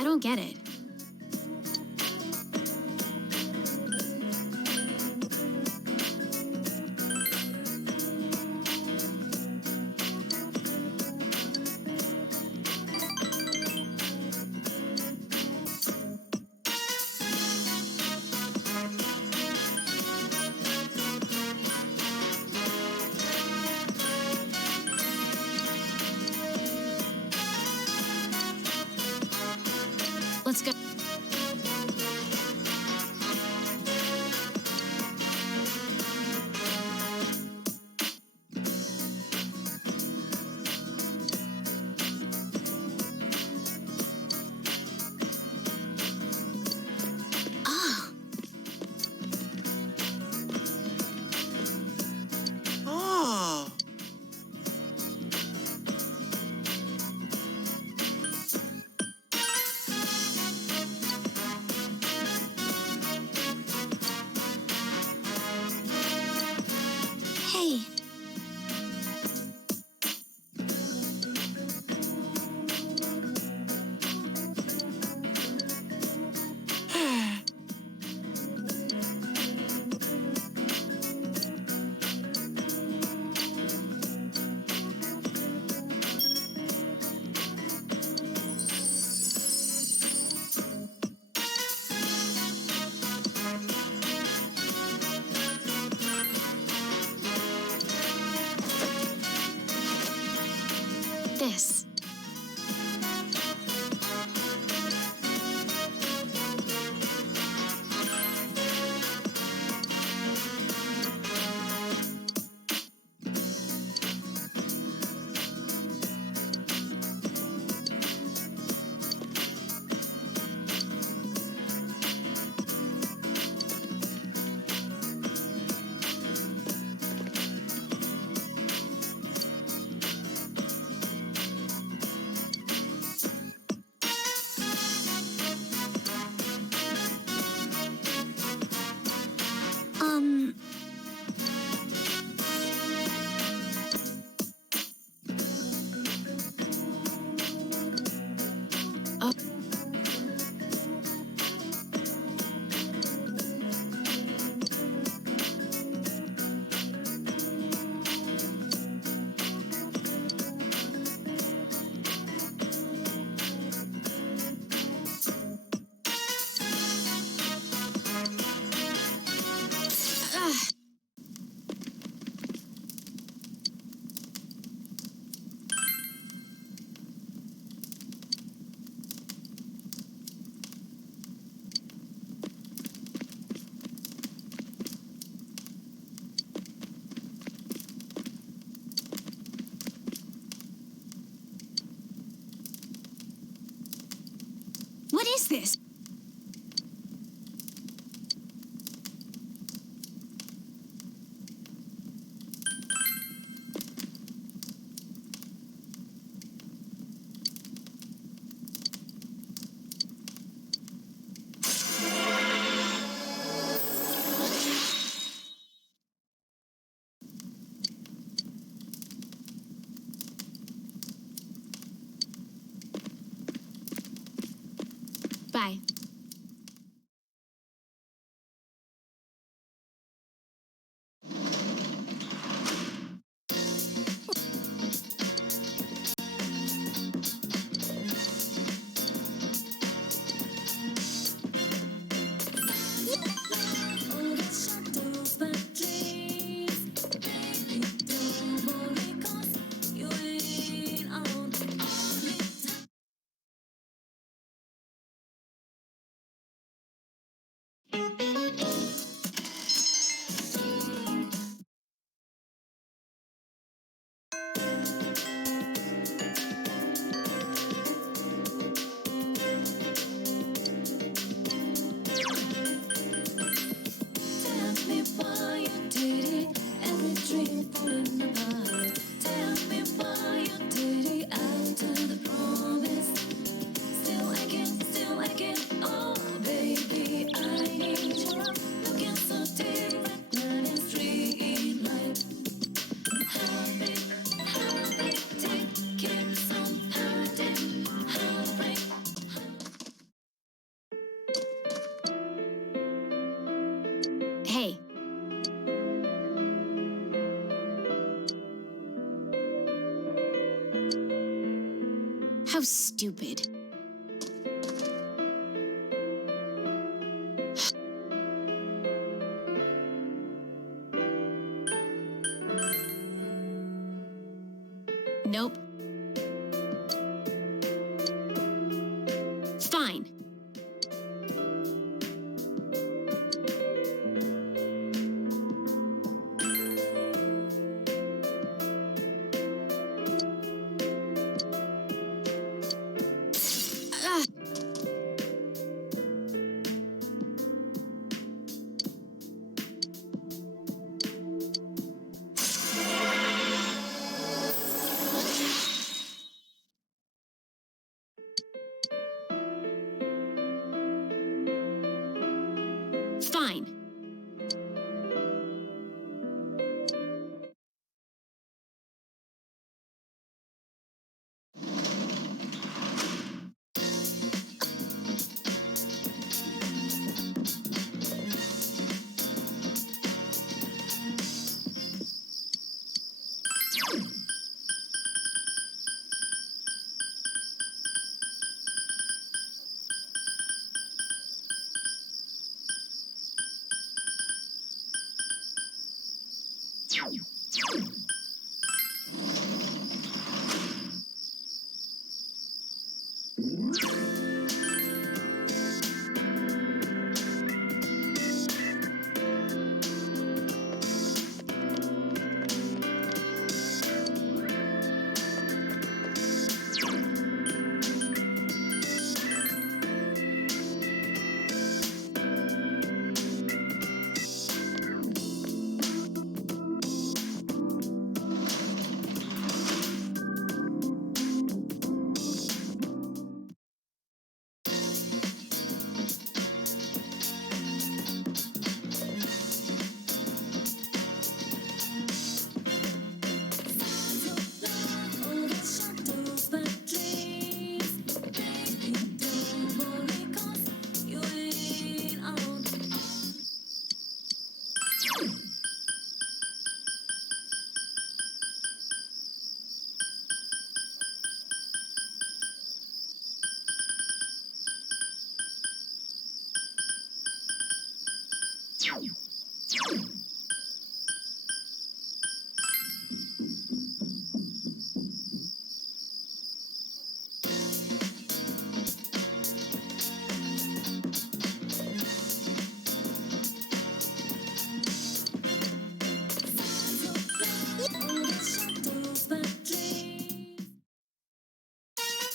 I don't get it. Let's go. Ah, Oh. hey. This. Um, oh, ugh. What is this? Bye. How stupid. Nope. Fine. Ugh. Fine.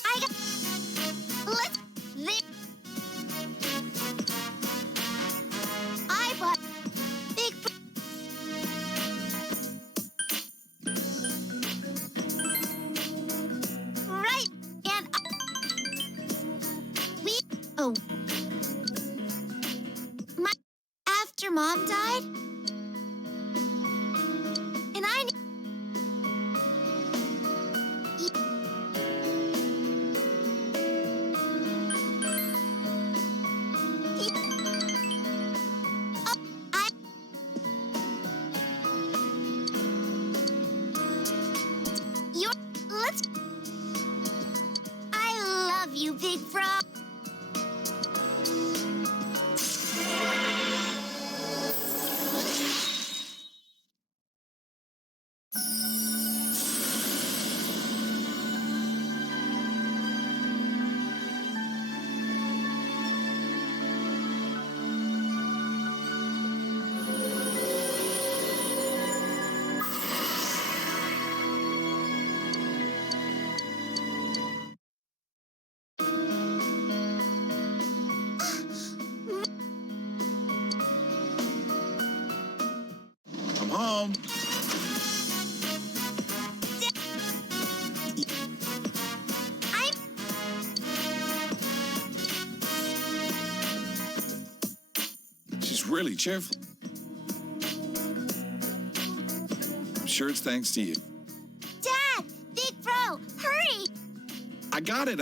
I got. Let's. I bought big. Right. And we. Oh. My. After Mom died. And I. I. You're. Let's. I love you, Big Frog. I'm home. I. She's really cheerful. I'm sure it's thanks to you. Dad, Big Bro, hurry! I got it.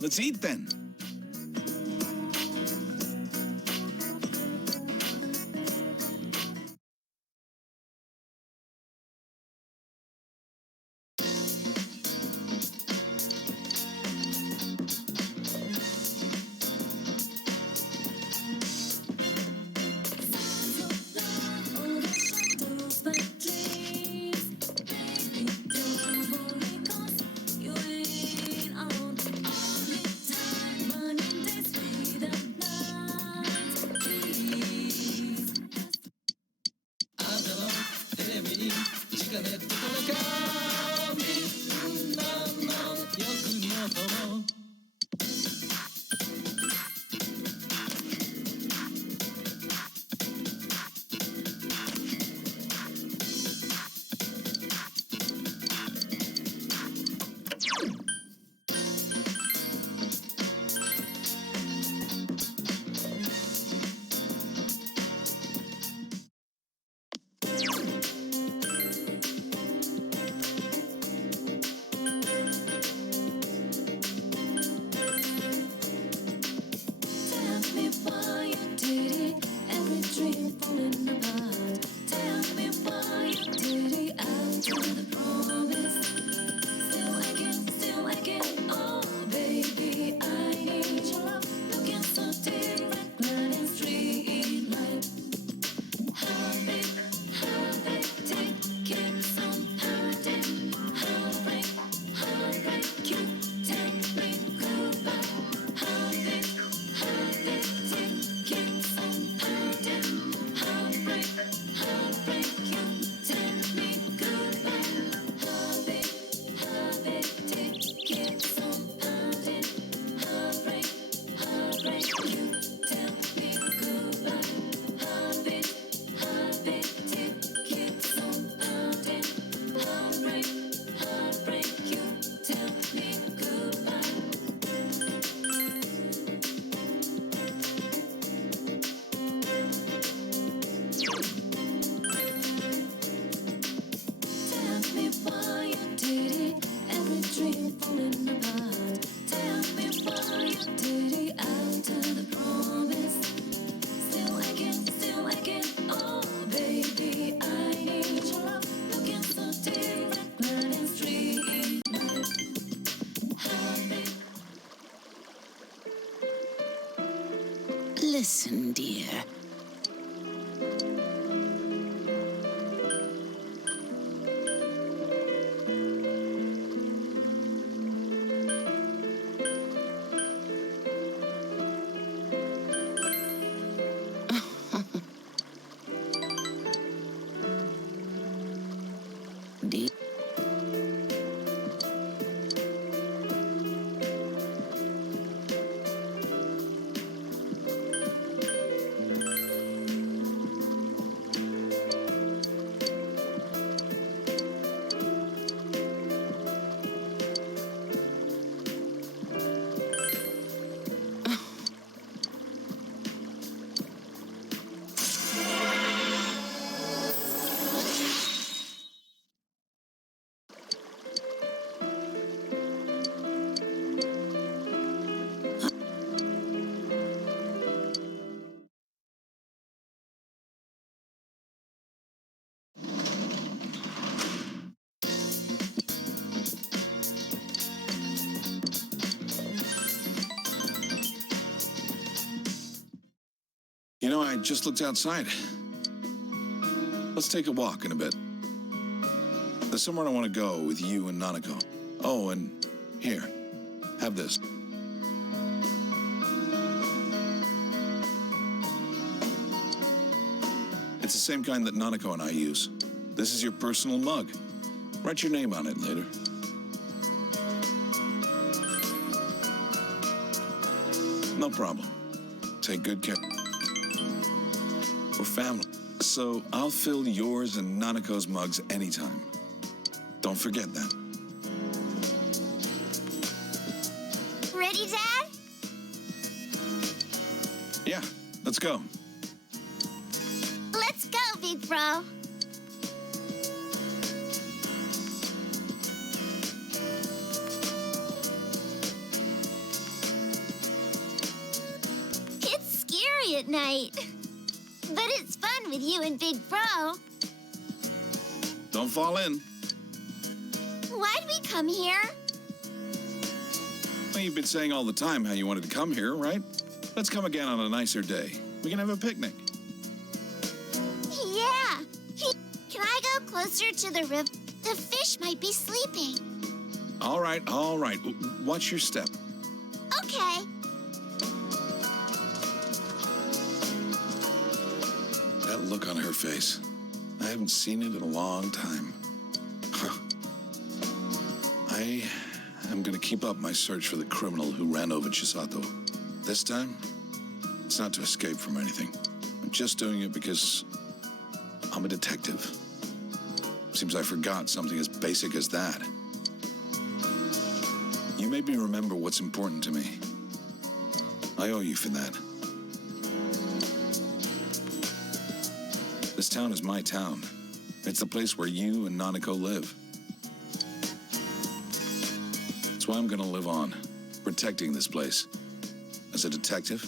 Let's eat then. Listen, dear. Dear. You know, I just looked outside. Let's take a walk in a bit. There's somewhere I want to go with you and Nanako. Oh, and here, have this. It's the same kind that Nanako and I use. This is your personal mug. Write your name on it later. No problem. Take good care. We're family. So I'll fill yours and Nanako's mugs anytime. Don't forget that. Ready, Dad? Yeah, let's go. Let's go, Big Bro. It's scary at night. But it's fun with you and Big Bro. Don't fall in. Why'd we come here? Well, you've been saying all the time how you wanted to come here, right? Let's come again on a nicer day. We can have a picnic. Yeah. Can I go closer to the river? The fish might be sleeping. All right, all right. Watch your step. Okay. That look on her face. I haven't seen it in a long time. I am going to keep up my search for the criminal who ran over Chisato. This time, it's not to escape from anything. I'm just doing it because I'm a detective. Seems I forgot something as basic as that. You made me remember what's important to me. I owe you for that. This town is my town. It's the place where you and Nanako live. That's why I'm gonna live on, protecting this place. As a detective.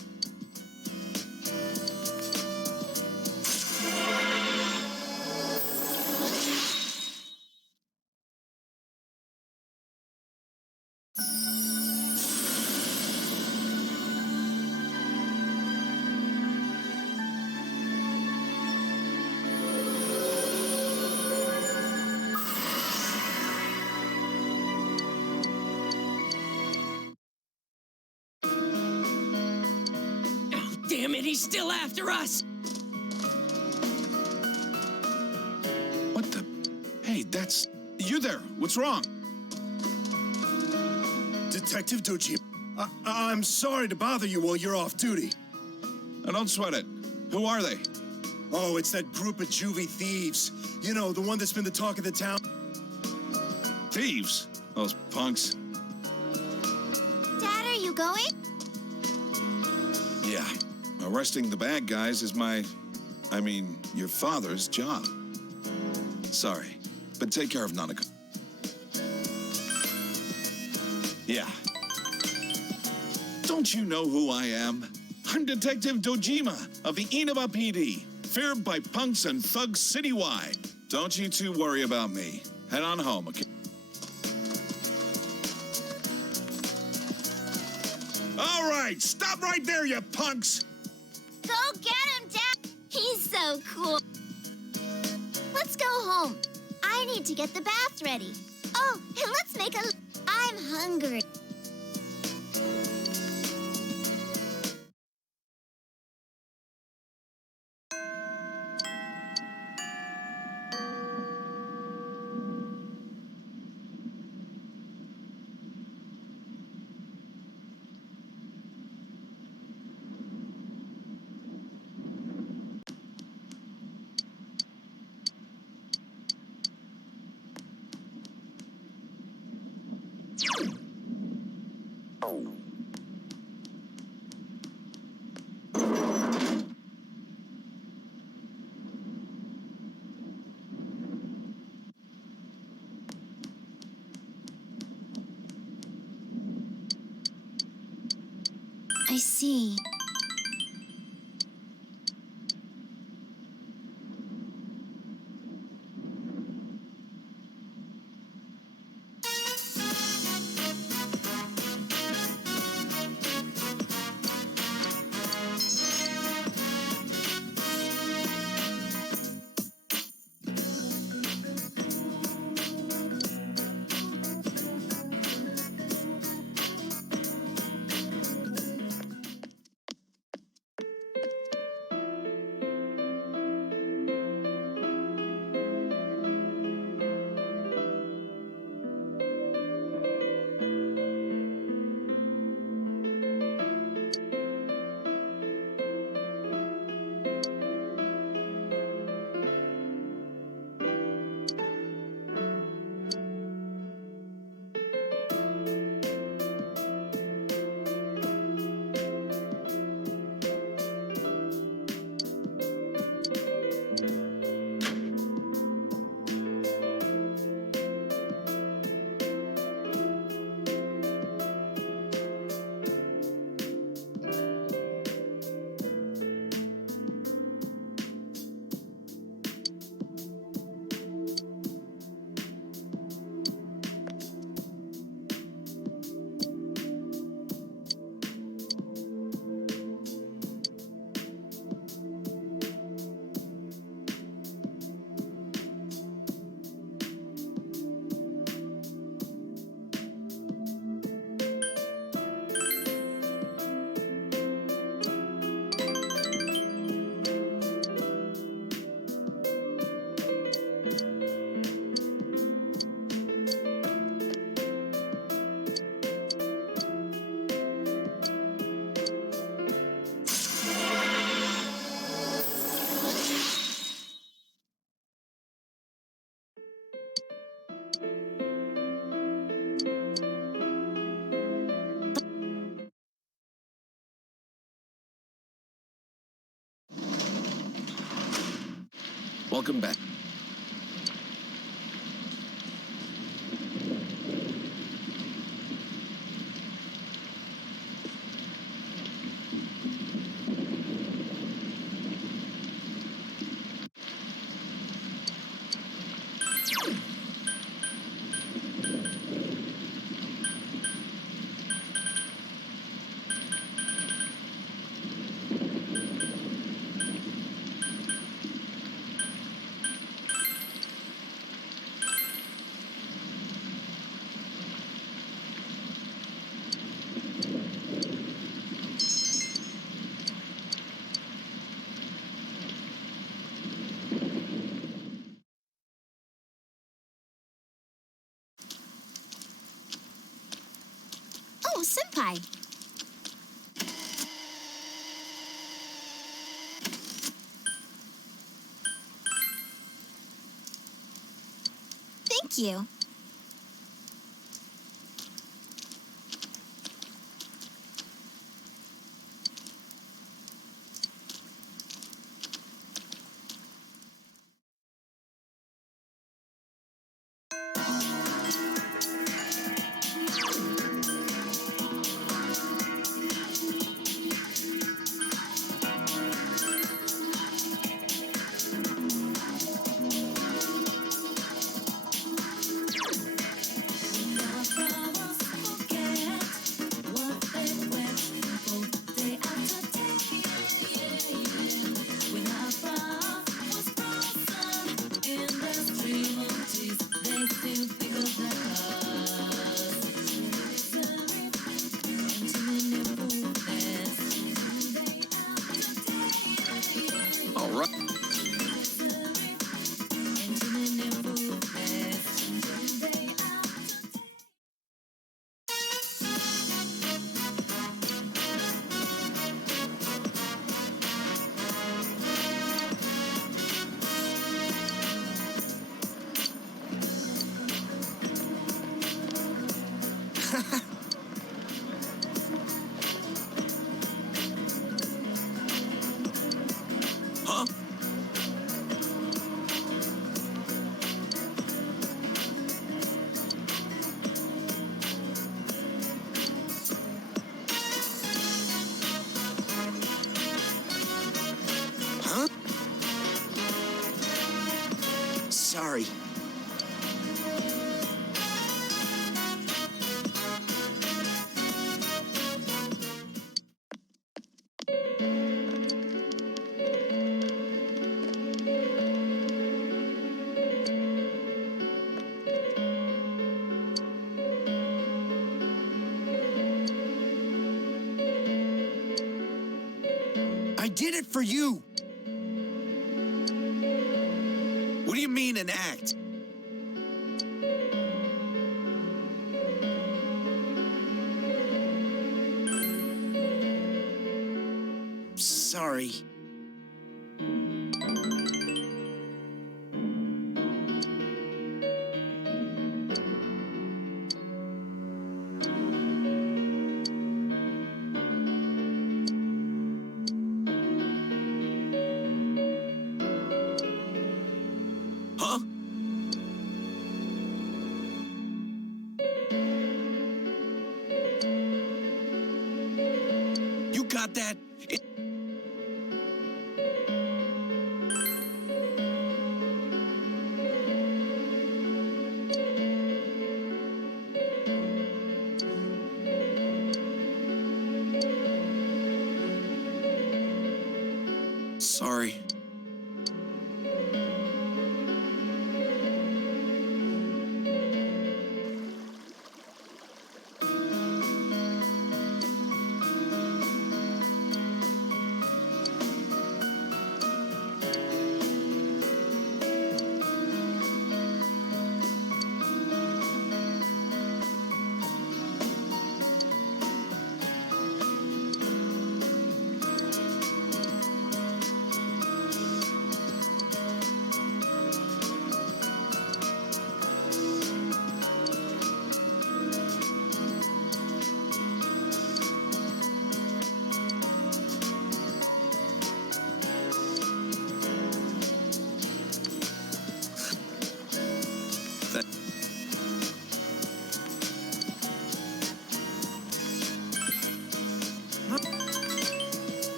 Damn it, he's still after us! What the? Hey, that's... You there! What's wrong? Detective Doji, I'm sorry to bother you while you're off duty. Now, don't sweat it. Who are they? Oh, it's that group of juvie thieves. You know, the one that's been the talk of the town. Thieves? Those punks. Dad, are you going? Yeah. Arresting the bad guys is your father's job. Sorry, but take care of Nanako. Yeah. Don't you know who I am? I'm Detective Dojima of the Inaba PD, feared by punks and thugs citywide. Don't you two worry about me. Head on home, okay? All right, stop right there, you punks! Go get him, Dad! He's so cool. Let's go home. I need to get the bath ready. Oh, and let's make a... I'm hungry. I see. Welcome back. Oh, Senpai. Thank you. sorry. I did it for you. What do you mean an act? Sorry. Huh? You got that? Sorry.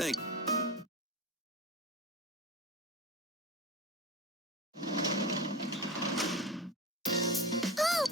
Thank. Oh!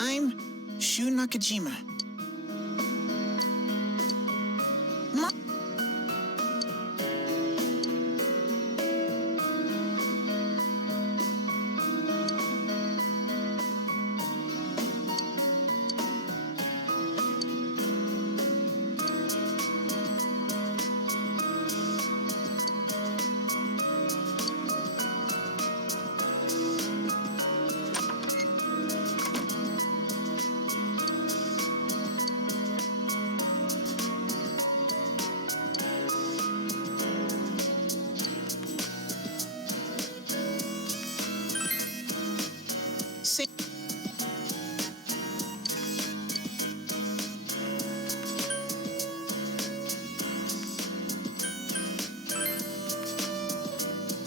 I'm Shu Nakajima.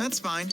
That's fine.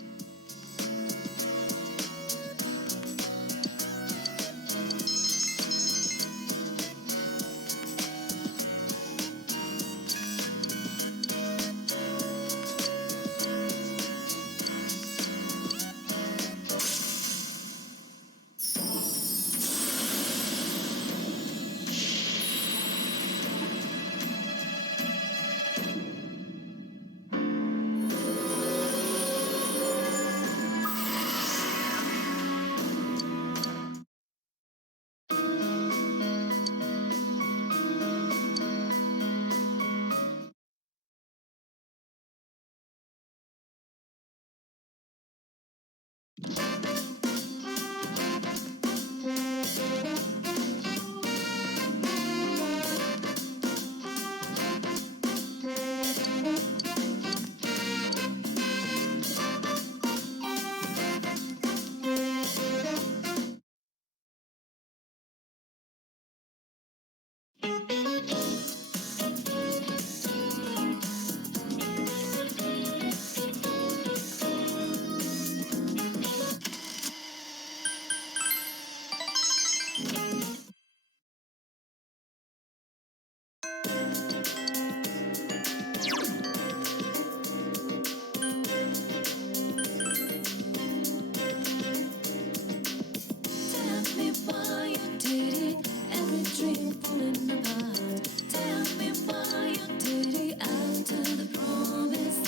Tell me why you did it. Every dream falling apart. Tell me why you did it. After the promise,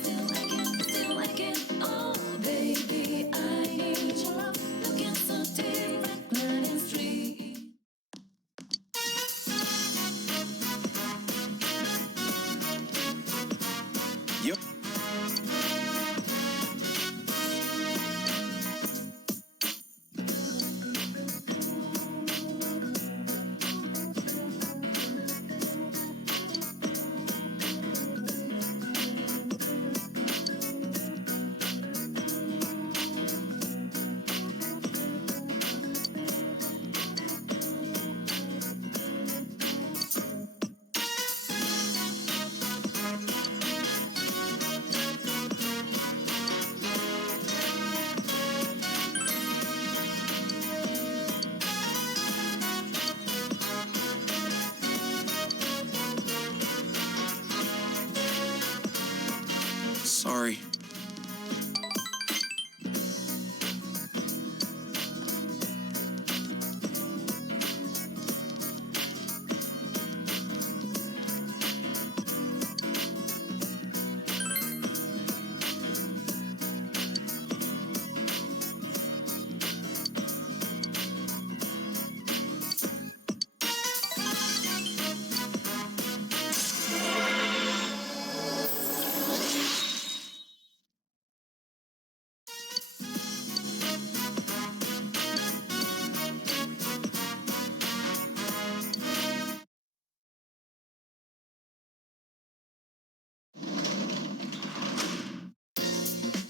still aching. Oh, baby, I need your love. Looking so different, running street. Yep. Sorry.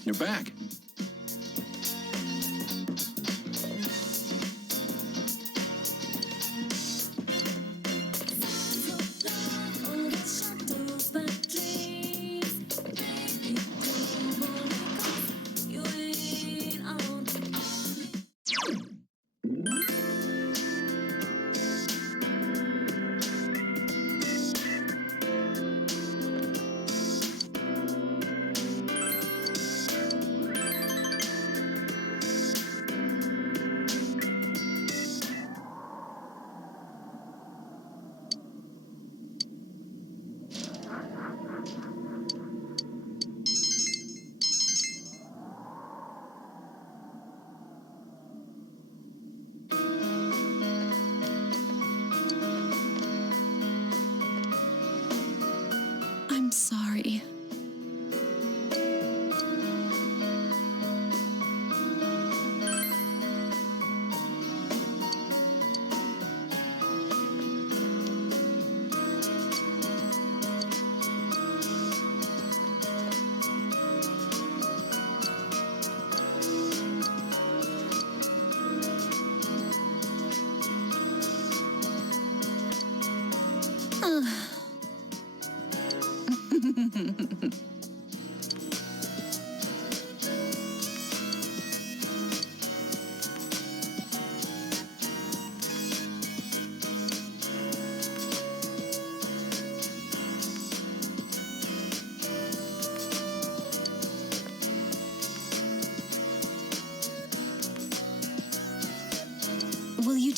You're back. All the shadows, but dreams. Baby, don't worry, 'cause you ain't on.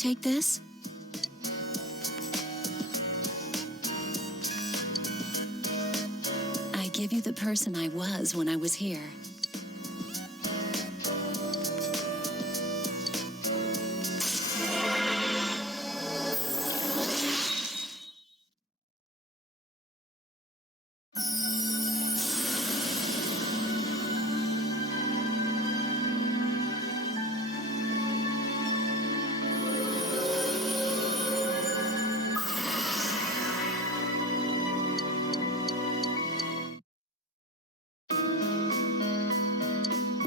take this? I give you the person I was when I was here.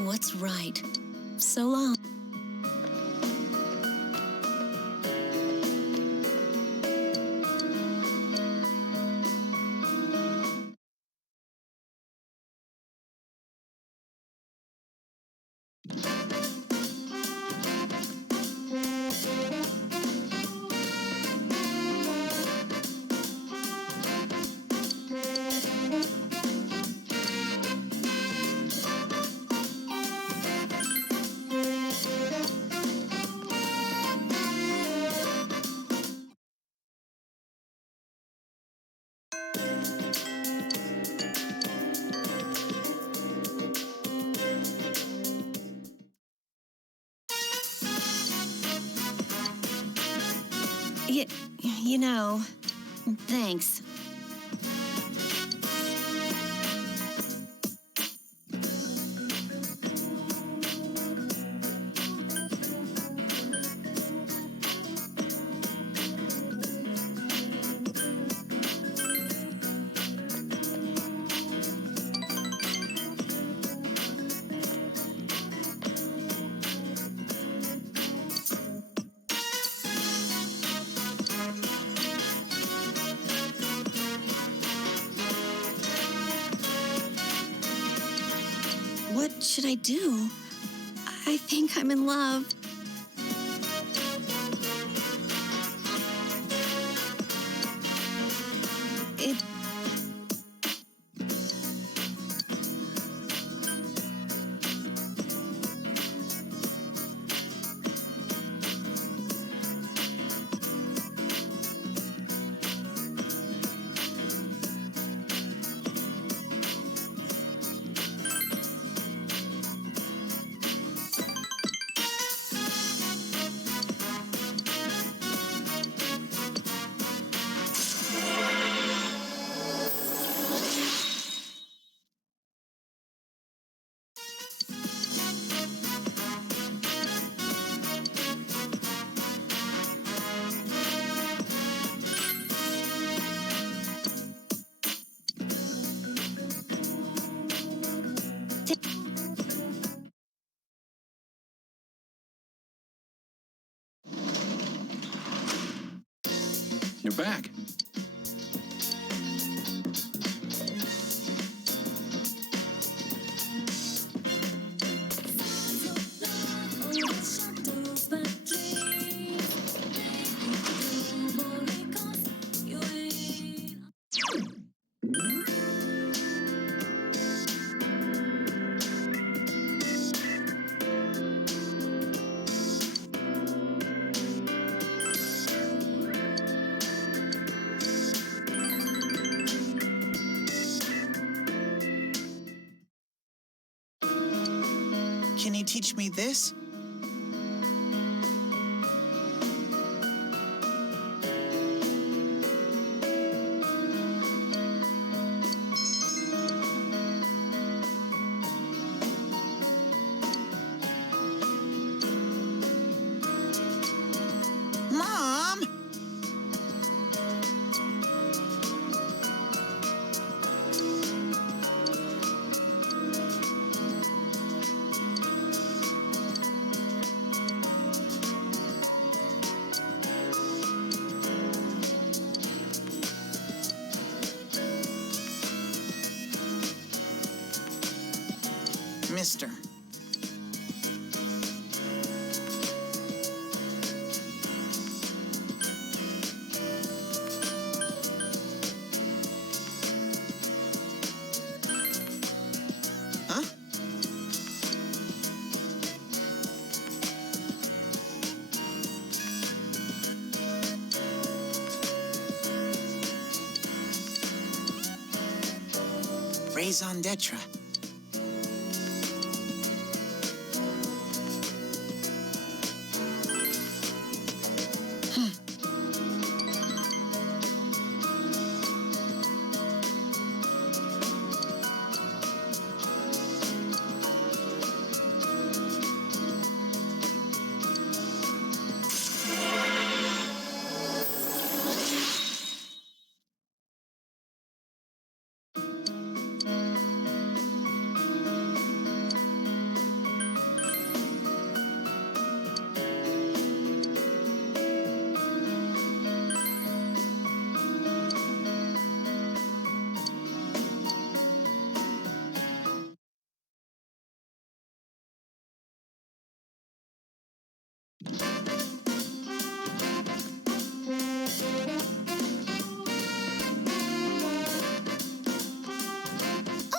What's right? So long. You know, thanks. What should I do? I think I'm in love. It... You're back. Can you teach me this? Mom! Mister. Huh? raison d'etre.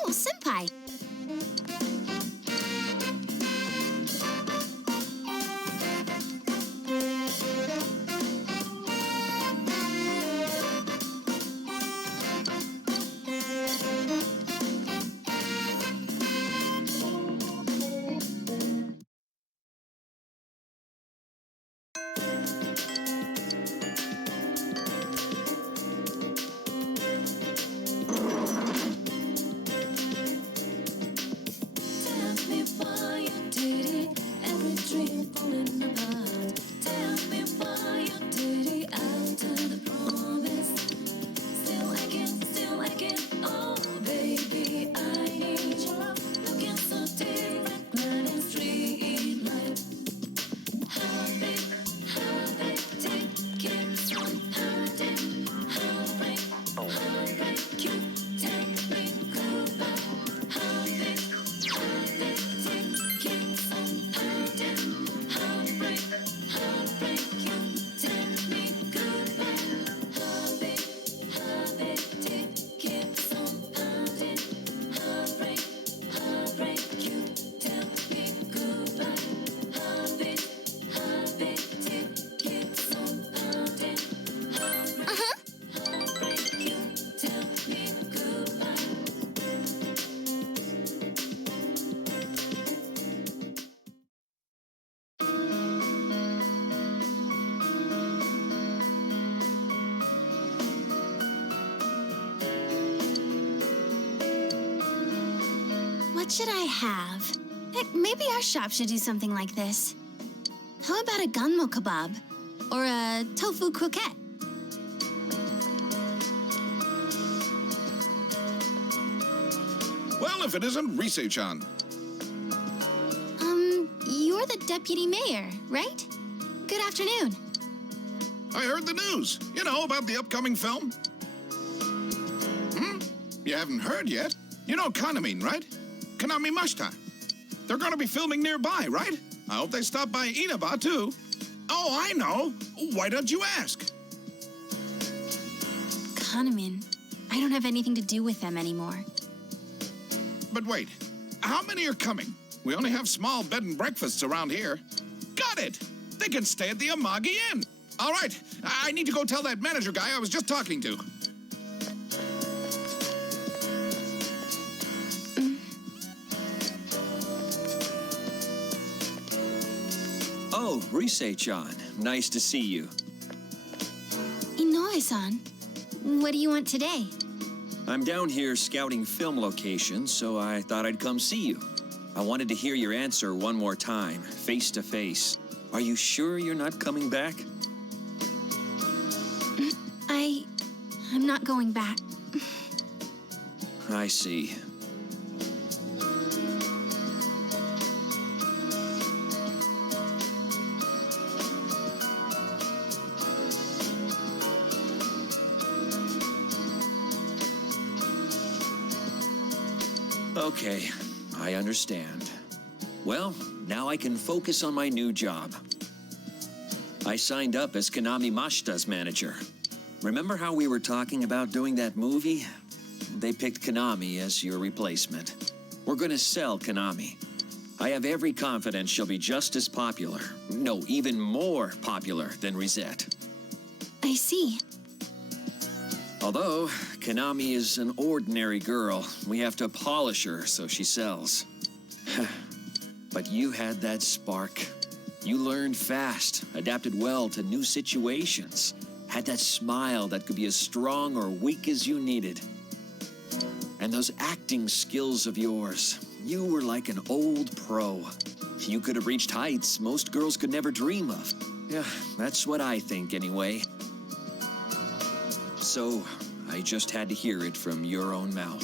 Oh, Senpai. Tell me why you did it. Every dream falling apart. Tell me why you did it. After the promise, still again. Oh baby, I need your love. Looking so different, running street life. Heartbeat, tick keeps on pounding. Heartbreak, you take me goodbye. Heartbeat, tick keeps on pounding. Heartbreak, you take me goodbye. Heartbeat, tick keeps on pounding. Heartbreak, you take me goodbye. Heartbeat, tick keeps on pounding. Heartbreak, you take me goodbye. What should I have? Heck, maybe our shop should do something like this. How about a gunmo kebab? Or a tofu croquette? Well, if it isn't Rise-chan. You're the deputy mayor, right? Good afternoon. I heard the news. You know, about the upcoming film. You haven't heard yet? You know Kaname, right? Kaname Mashita. They're gonna be filming nearby, right? I hope they stop by Inaba, too. Oh, I know. Why don't you ask? Kahneman. I don't have anything to do with them anymore. But wait, how many are coming? We only have small bed and breakfasts around here. Got it! They can stay at the Amagi Inn. All right, I need to go tell that manager guy I was just talking to. Oh, Rise-chan. Nice to see you. Inoue-san, what do you want today? I'm down here scouting film locations, so I thought I'd come see you. I wanted to hear your answer one more time, face to face. Are you sure you're not coming back? I'm not going back. I see. Okay, I understand. Well, now I can focus on my new job. I signed up as Kaname Mashita's manager. Remember how we were talking about doing that movie? They picked Kaname as your replacement. We're gonna sell Kaname. I have every confidence she'll be just as popular. No, even more popular than Risette. I see. Although, Konami is an ordinary girl, we have to polish her so she sells. But you had that spark. You learned fast, adapted well to new situations, had that smile that could be as strong or weak as you needed. And those acting skills of yours, you were like an old pro. You could have reached heights most girls could never dream of. Yeah, that's what I think anyway. So, I just had to hear it from your own mouth.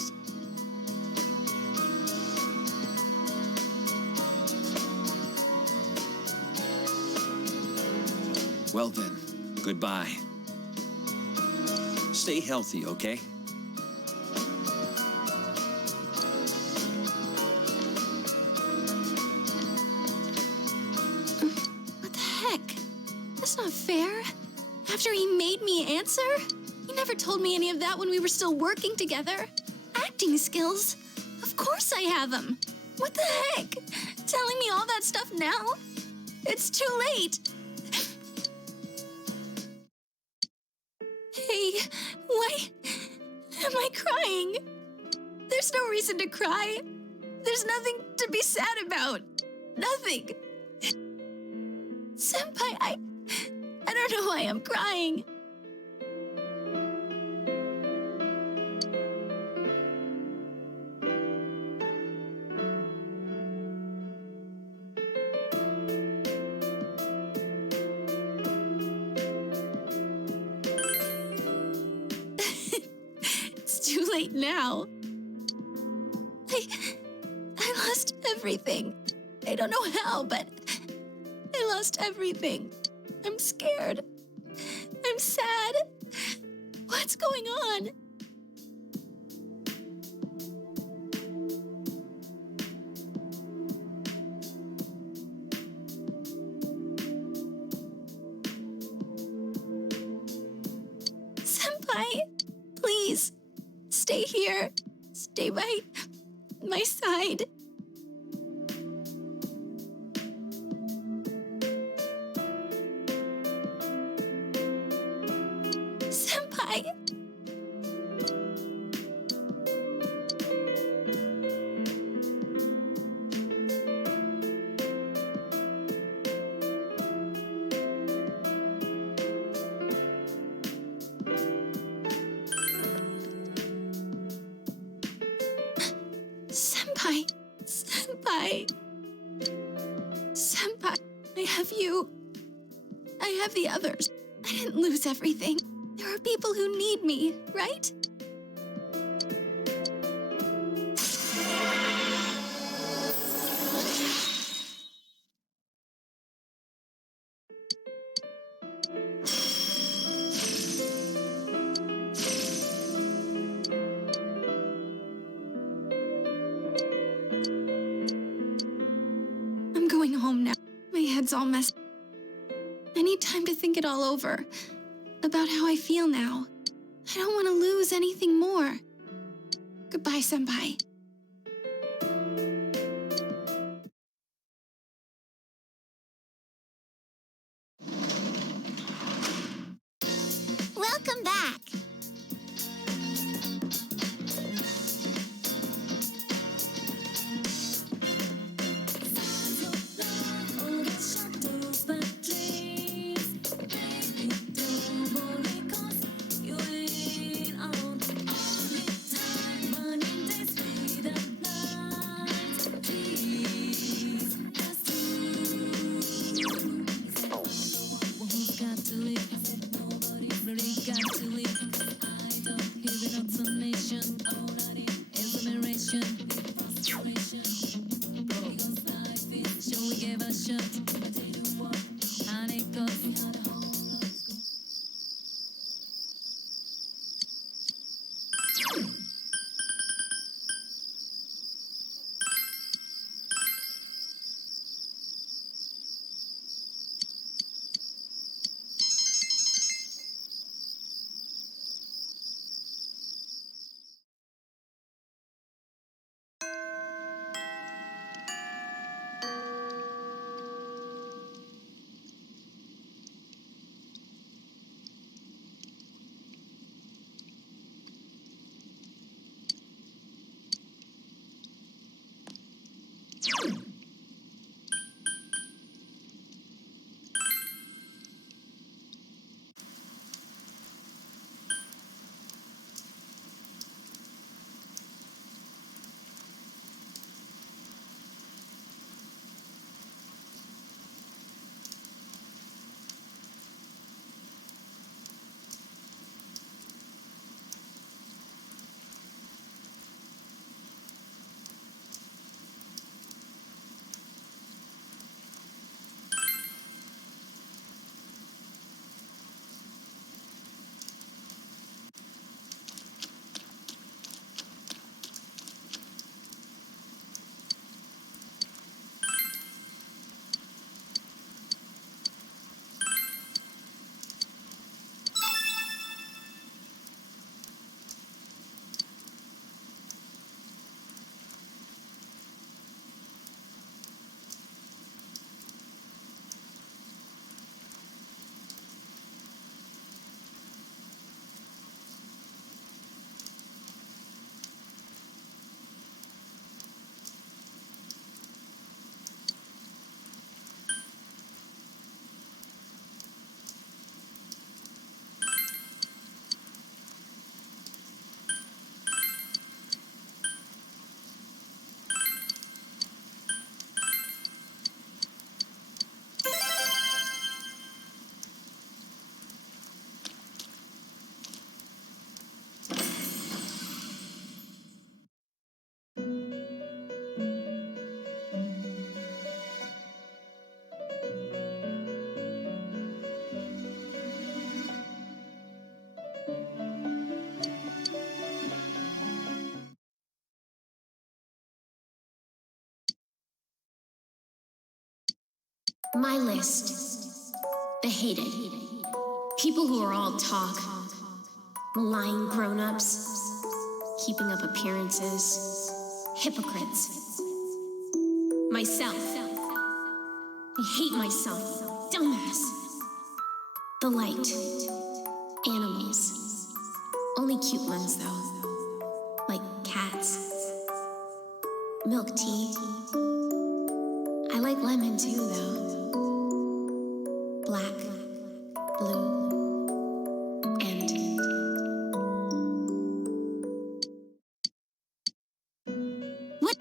Well then, goodbye. Stay healthy, okay? What the heck? That's not fair. After he made me answer? He never told me any of that when we were still working together. Acting skills? Of course I have them. What the heck? Telling me all that stuff now? It's too late. Hey, why am I crying? There's no reason to cry. There's nothing to be sad about. Nothing. Senpai, I don't know why I'm crying. Too late now. I lost everything. I don't know how, but I lost everything. I'm scared. I'm sad. What's going on? Senpai, please. Stay here. Stay by my side. Senpai. Senpai. Senpai. Senpai. I have you. I have the others. I didn't lose everything. There are people who need me, right? I'm going home now. My head's all messed. I need time to think it all over. About how I feel now. I don't want to lose anything more. Goodbye, Senpai. Welcome back. Got to leave. My list. The hated. People who are all talk. Lying grown-ups. Keeping up appearances. Hypocrites. Myself. I hate myself. Dumbass. The light. Animals. Only cute ones, though. Like cats. Milk tea. I like lemon too, though. Black, blue, and What?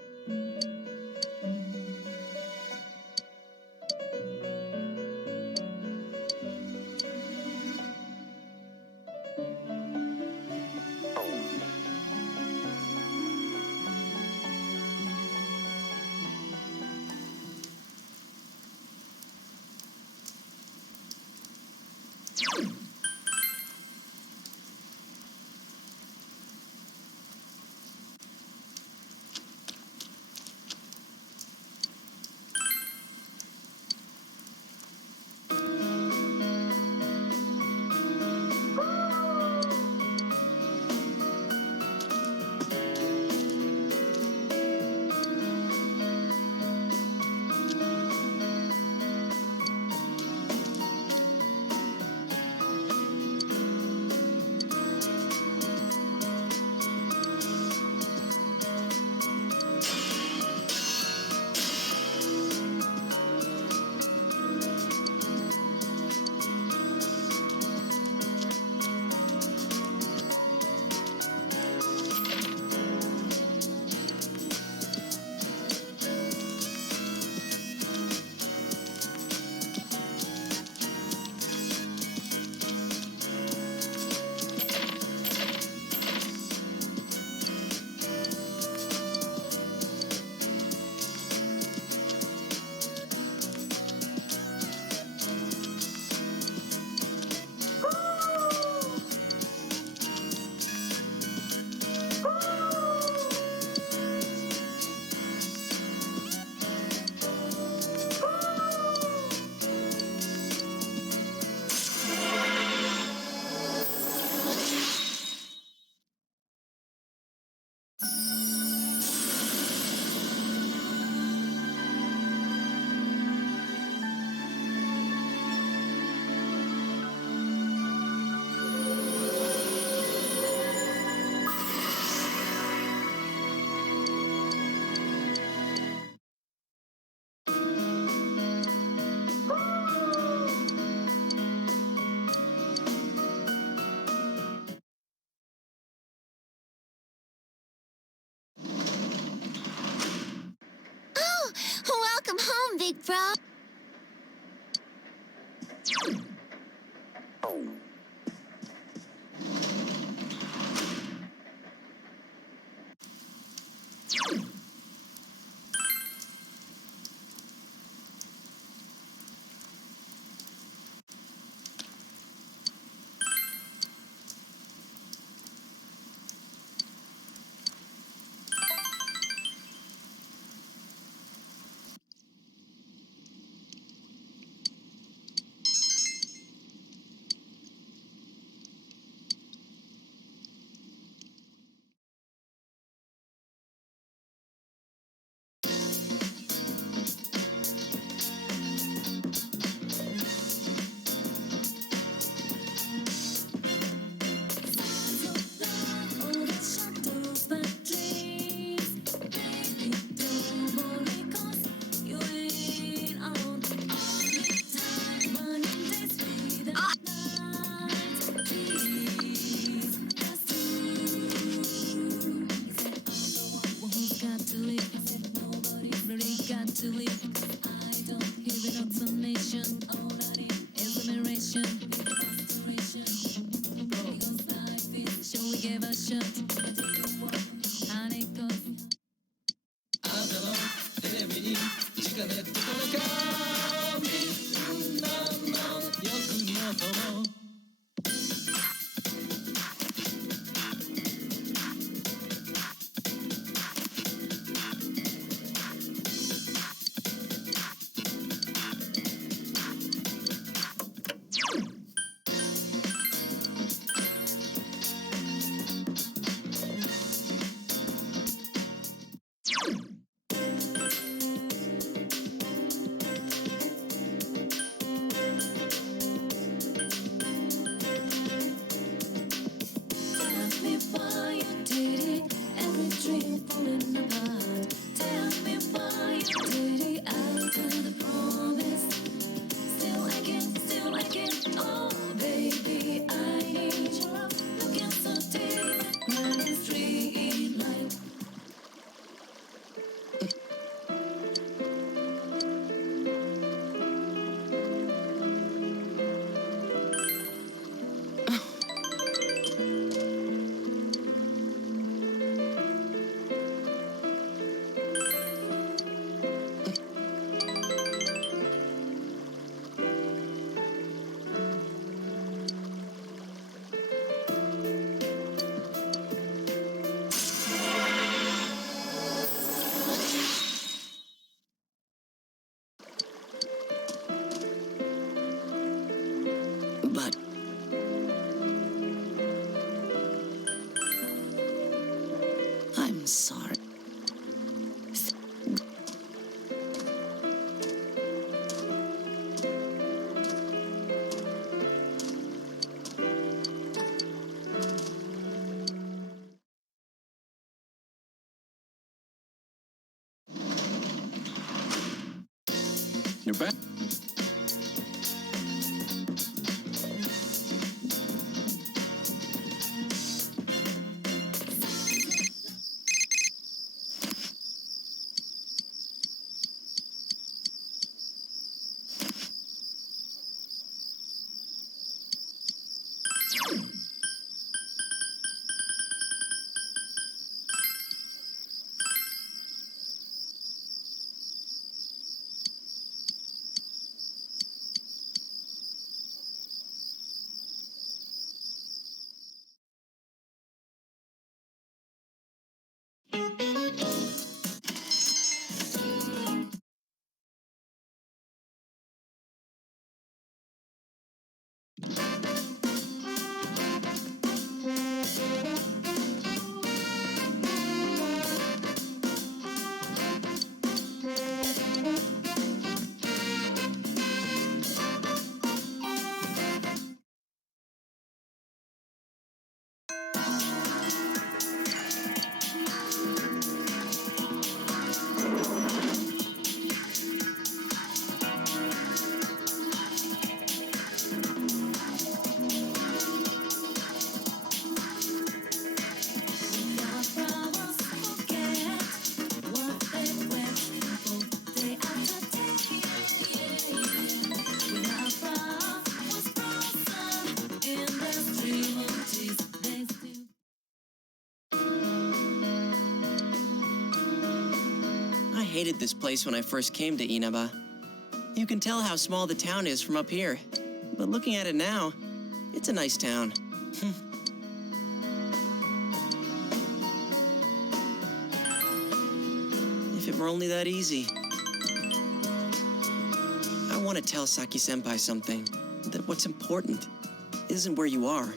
Oh, welcome home, big bro. But I'm sorry. You're back. I hated this place when I first came to Inaba. You can tell how small the town is from up here. But looking at it now, it's a nice town. If it were only that easy. I want to tell Saki-senpai something. That what's important isn't where you are.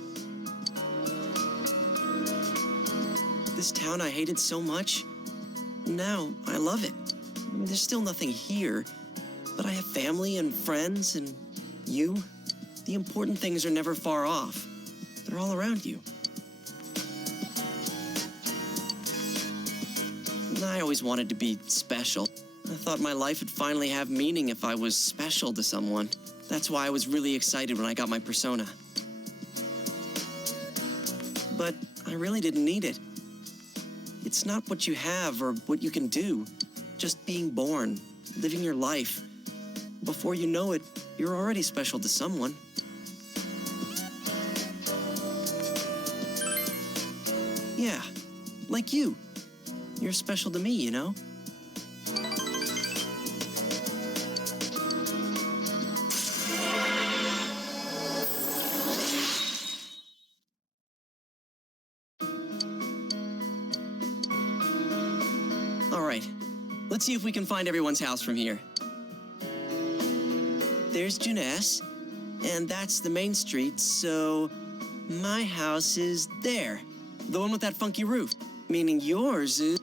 This town I hated so much, now I love it. There's still nothing here, but I have family and friends and you. The important things are never far off. They're all around you. I always wanted to be special. I thought my life would finally have meaning if I was special to someone. That's why I was really excited when I got my persona. But I really didn't need it. It's not what you have or what you can do. Just being born, living your life. Before you know it, you're already special to someone. Yeah, like you. You're special to me, you know? All right, let's see if we can find everyone's house from here. There's Juness, and that's the main street, so my house is there. The one with that funky roof, meaning yours is...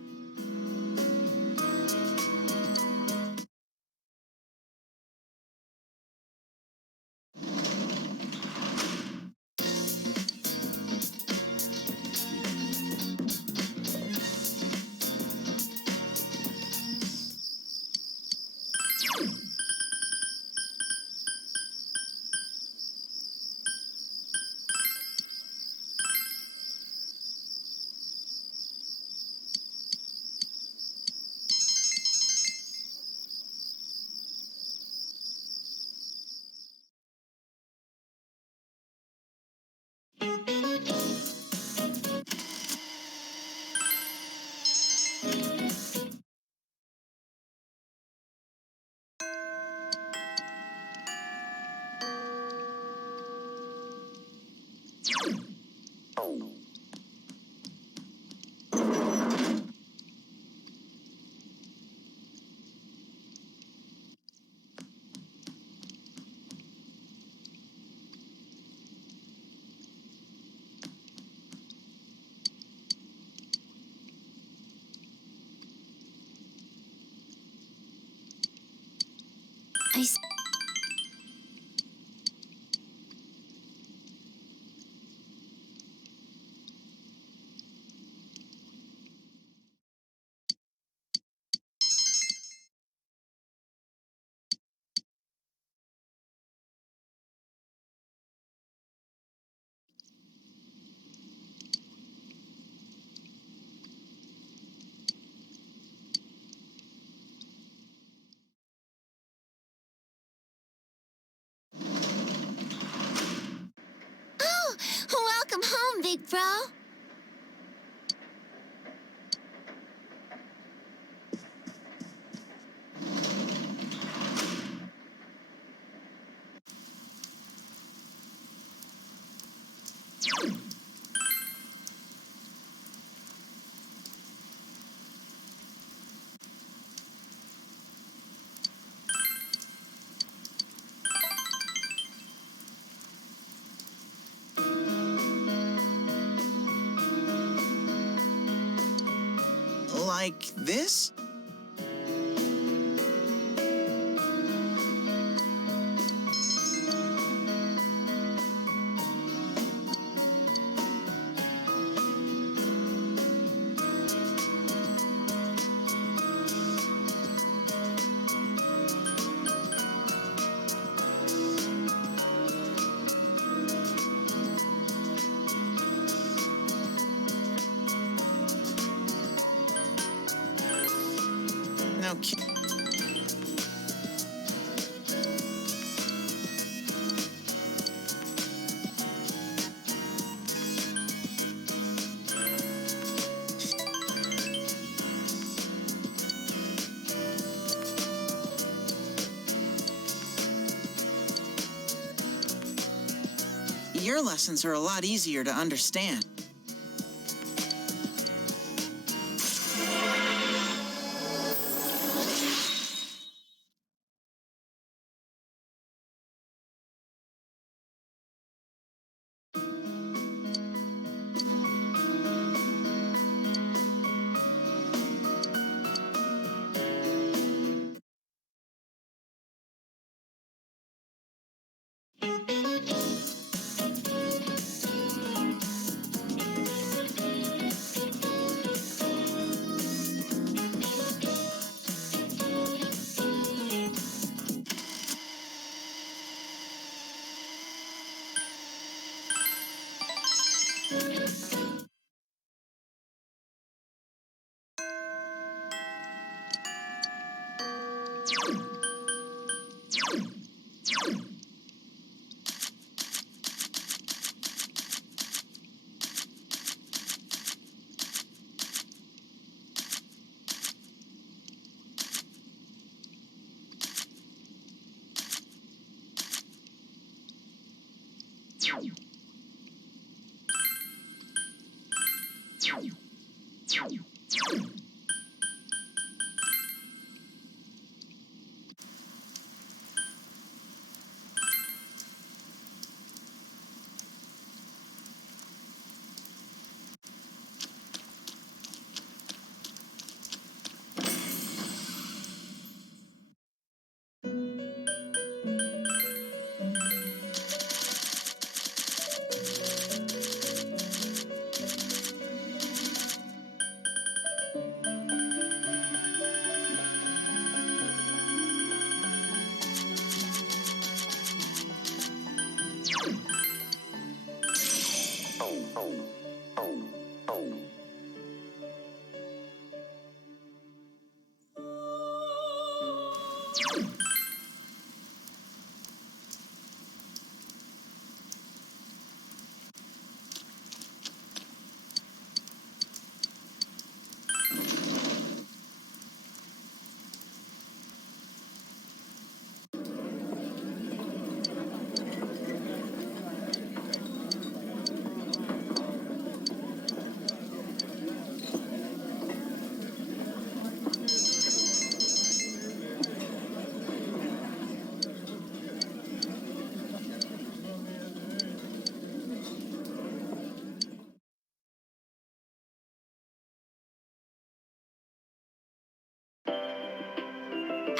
Oh, welcome home, big bro. Like this? No, your lessons are a lot easier to understand.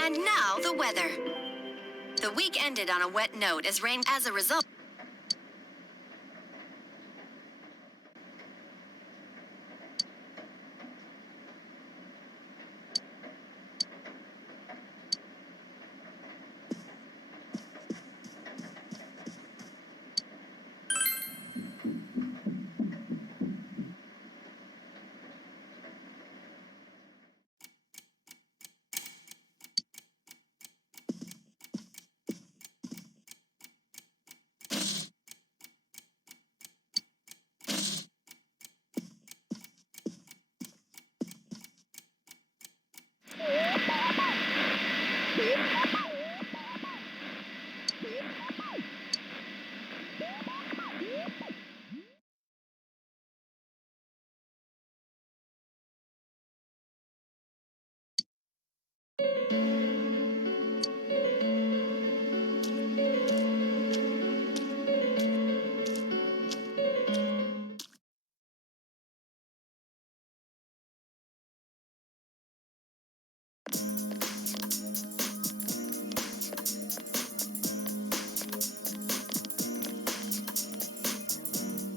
And now the weather. The week ended on a wet note as rain. As a result,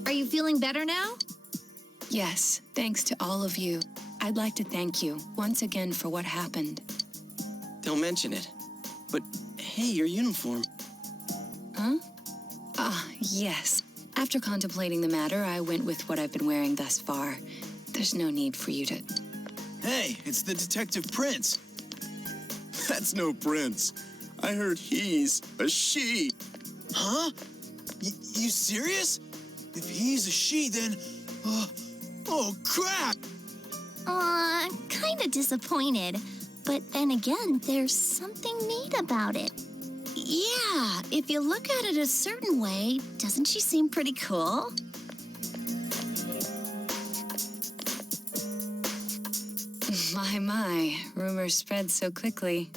Are you feeling better now? Yes, thanks to all of you. I'd like to thank you once again for what happened. Don't mention it. But hey, your uniform. Huh? Ah, yes. After contemplating the matter, I went with what I've been wearing thus far. There's no need for you to... Hey, it's the Detective Prince. That's no prince. I heard he's a she. Huh? You serious? If he's a she, then... oh, crap! Kinda disappointed. But then again, there's something neat about it. Yeah, if you look at it a certain way, doesn't she seem pretty cool? My, rumors spread so quickly.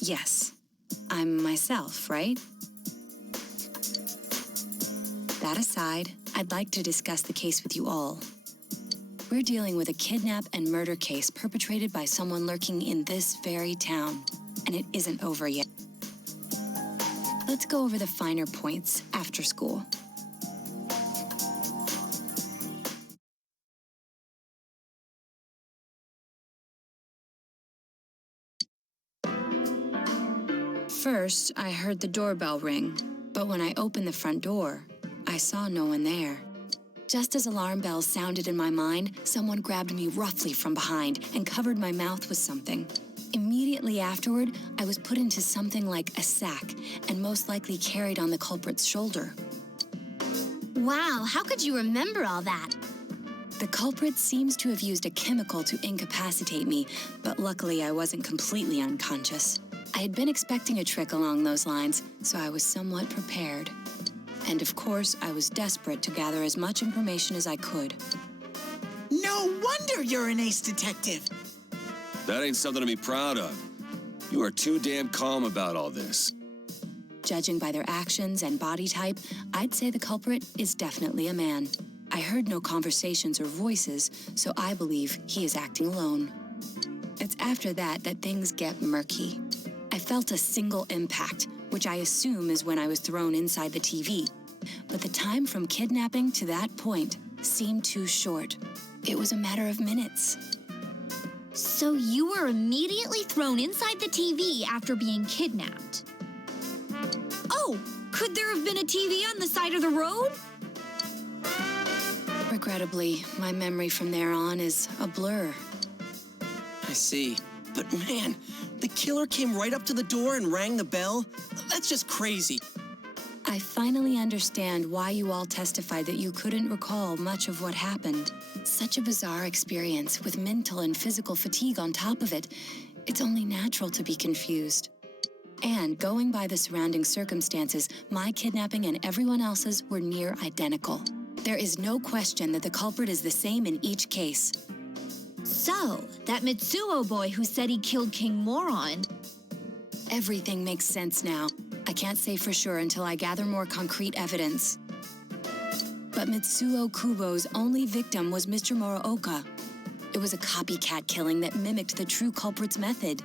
Yes, I'm myself, right? That aside, I'd like to discuss the case with you all. We're dealing with a kidnap and murder case perpetrated by someone lurking in this very town, and it isn't over yet. Let's go over the finer points after school. First, I heard the doorbell ring, but when I opened the front door, I saw no one there. Just as alarm bells sounded in my mind, someone grabbed me roughly from behind and covered my mouth with something. Immediately afterward, I was put into something like a sack and most likely carried on the culprit's shoulder. Wow, how could you remember all that? The culprit seems to have used a chemical to incapacitate me, but luckily I wasn't completely unconscious. I had been expecting a trick along those lines, so I was somewhat prepared. And of course, I was desperate to gather as much information as I could. No wonder you're an ace detective. That ain't something to be proud of. You are too damn calm about all this. Judging by their actions and body type, I'd say the culprit is definitely a man. I heard no conversations or voices, so I believe he is acting alone. It's after that things get murky. I felt a single impact, which I assume is when I was thrown inside the TV. But the time from kidnapping to that point seemed too short. It was a matter of minutes. So you were immediately thrown inside the TV after being kidnapped. Oh, could there have been a TV on the side of the road? Regrettably, my memory from there on is a blur. I see. But man, the killer came right up to the door and rang the bell? That's just crazy. I finally understand why you all testified that you couldn't recall much of what happened. Such a bizarre experience with mental and physical fatigue on top of it. It's only natural to be confused. And going by the surrounding circumstances, my kidnapping and everyone else's were near identical. There is no question that the culprit is the same in each case. So, that Mitsuo boy who said he killed King Moron. Everything makes sense now. I can't say for sure until I gather more concrete evidence. But Mitsuo Kubo's only victim was Mr. Muraoka. It was a copycat killing that mimicked the true culprit's method.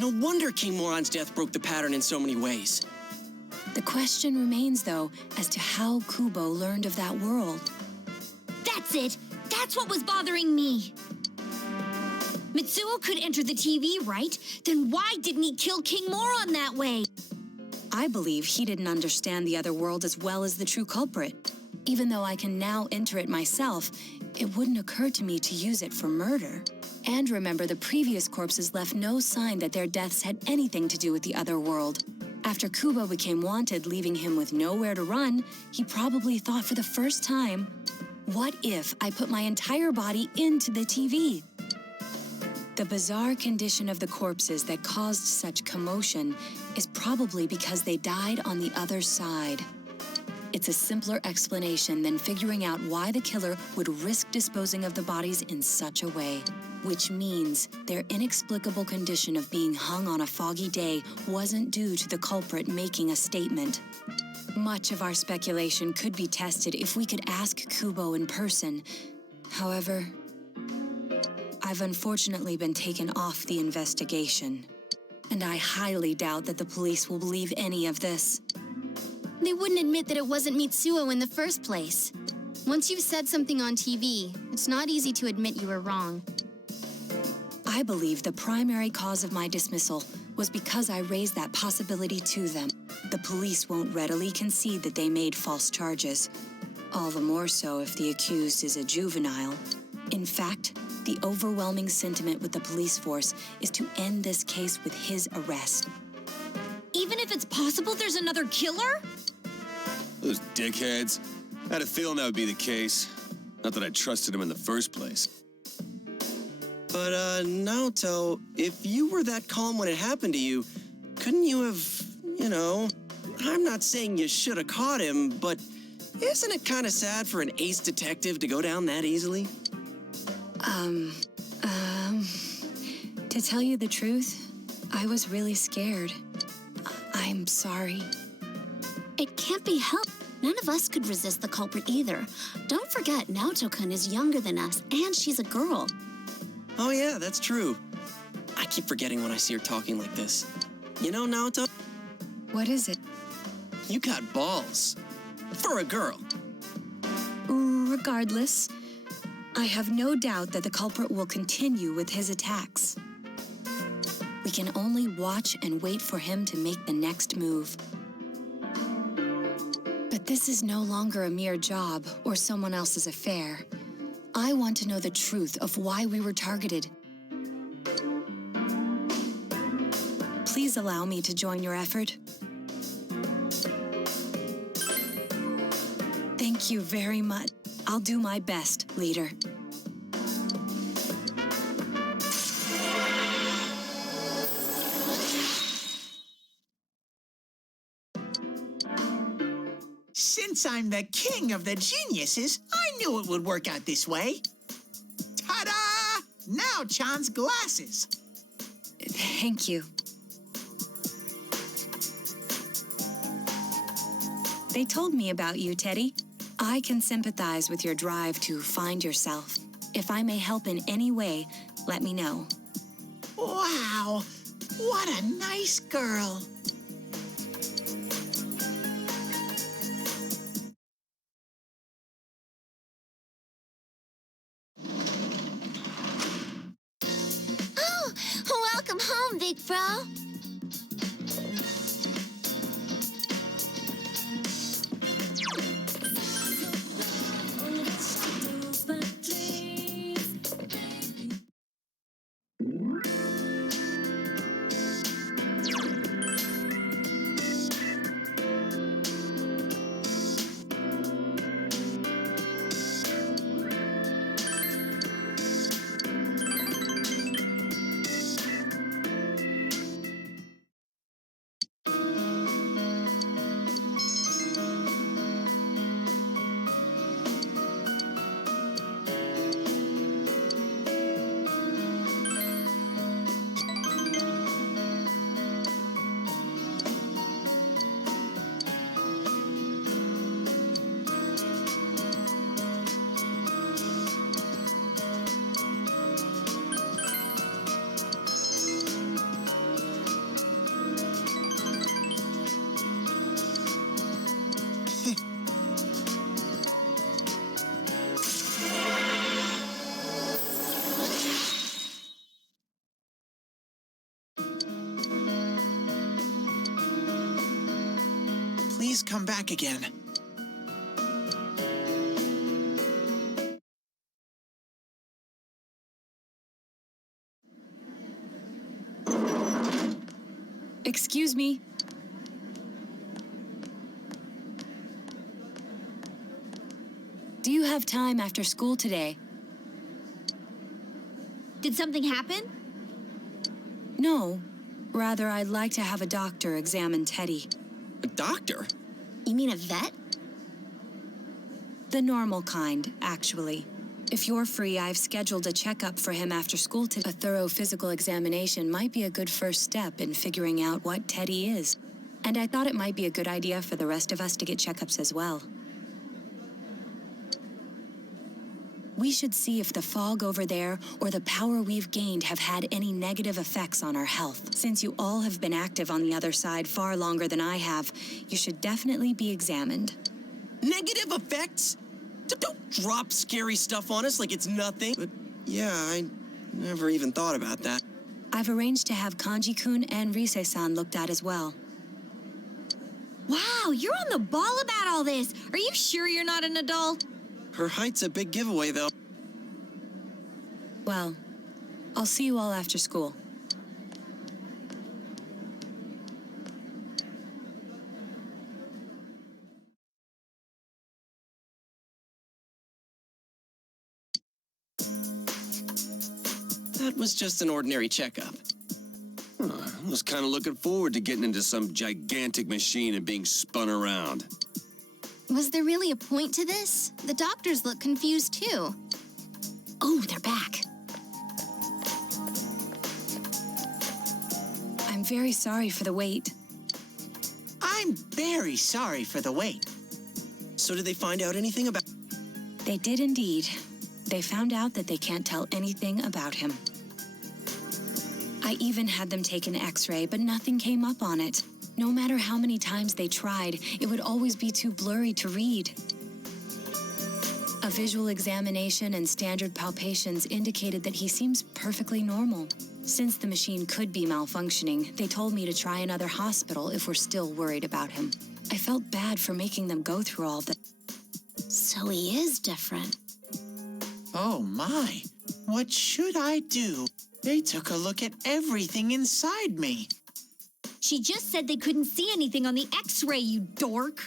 No wonder King Moron's death broke the pattern in so many ways. The question remains, though, as to how Kubo learned of that world. That's it! That's what was bothering me! Mitsuo could enter the TV, right? Then why didn't he kill King Moron that way? I believe he didn't understand the other world as well as the true culprit. Even though I can now enter it myself, it wouldn't occur to me to use it for murder. And remember, the previous corpses left no sign that their deaths had anything to do with the other world. After Kubo became wanted, leaving him with nowhere to run, he probably thought for the first time, what if I put my entire body into the TV? The bizarre condition of the corpses that caused such commotion is probably because they died on the other side. It's a simpler explanation than figuring out why the killer would risk disposing of the bodies in such a way. Which means their inexplicable condition of being hung on a foggy day wasn't due to the culprit making a statement. Much of our speculation could be tested if we could ask Kubo in person. However, I've unfortunately been taken off the investigation, and I highly doubt that the police will believe any of this. They wouldn't admit that it wasn't Mitsuo in the first place. Once you've said something on TV, it's not easy to admit you were wrong. I believe the primary cause of my dismissal was because I raised that possibility to them. The police won't readily concede that they made false charges. All the more so if the accused is a juvenile. In fact, the overwhelming sentiment with the police force is to end this case with his arrest. Even if it's possible there's another killer? Those dickheads. I had a feeling that would be the case. Not that I trusted him in the first place. But, Naoto, if you were that calm when it happened to you, couldn't you have, I'm not saying you should have caught him, but isn't it kind of sad for an ace detective to go down that easily? To tell you the truth, I was really scared. I'm sorry. It can't be helped. None of us could resist the culprit either. Don't forget, Naoto-kun is younger than us, and she's a girl. Oh yeah, that's true. I keep forgetting when I see her talking like this. You know, Naoto? What is it? You got balls. For a girl. Regardless, I have no doubt that the culprit will continue with his attacks. We can only watch and wait for him to make the next move. But this is no longer a mere job or someone else's affair. I want to know the truth of why we were targeted. Please allow me to join your effort. Thank you very much. I'll do my best, leader. Since I'm the king of the geniuses, I knew it would work out this way. Ta-da! Now Chan's glasses. Thank you. They told me about you, Teddy. I can sympathize with your drive to find yourself. If I may help in any way, let me know. Wow, what a nice girl. Oh, welcome home, big bro. Please come back again. Excuse me. Do you have time after school today? Did something happen? No. Rather, I'd like to have a doctor examine Teddy. A doctor? You mean a vet? The normal kind, actually. If you're free, I've scheduled a checkup for him after school today. A thorough physical examination might be a good first step in figuring out what Teddy is. And I thought it might be a good idea for the rest of us to get checkups as well. We should see if the fog over there or the power we've gained have had any negative effects on our health. Since you all have been active on the other side far longer than I have, you should definitely be examined. Negative effects? Don't drop scary stuff on us like it's nothing. But yeah, I never even thought about that. I've arranged to have Kanji-kun and Rise-san looked at as well. Wow, you're on the ball about all this. Are you sure you're not an adult? Her height's a big giveaway, though. Well, I'll see you all after school. That was just an ordinary checkup. I was kind of looking forward to getting into some gigantic machine and being spun around. Was there really a point to this? The doctors look confused too. Oh, they're back. I'm very sorry for the wait. I'm very sorry for the wait. So did they find out anything about... They did indeed. They found out that they can't tell anything about him. I even had them take an X-ray, but nothing came up on it. No matter how many times they tried, it would always be too blurry to read. A visual examination and standard palpations indicated that he seems perfectly normal. Since the machine could be malfunctioning, they told me to try another hospital if we're still worried about him. I felt bad for making them go through all that. So he is different. Oh my, what should I do? They took a look at everything inside me. She just said they couldn't see anything on the X-ray, you dork.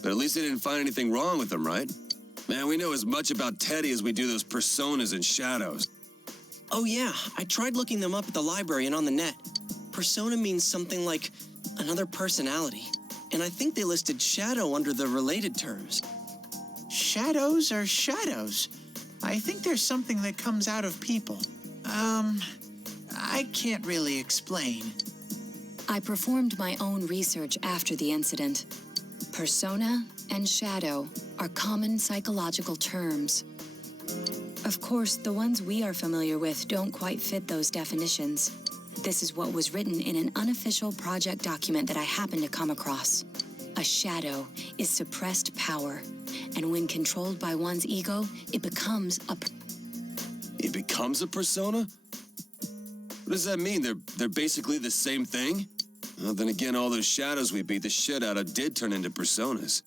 But at least they didn't find anything wrong with him, right? Man, we know as much about Teddy as we do those personas and shadows. Oh yeah, I tried looking them up at the library and on the net. Persona means something like another personality. And I think they listed shadow under the related terms. Shadows are shadows. I think there's something that comes out of people. I can't really explain. I performed my own research after the incident. Persona and shadow are common psychological terms. Of course, the ones we are familiar with don't quite fit those definitions. This is what was written in an unofficial project document that I happened to come across. A shadow is suppressed power, and when controlled by one's ego, it becomes a... It becomes a persona? What does that mean? They're basically the same thing? Well, then again, all those shadows we beat the shit out of did turn into personas.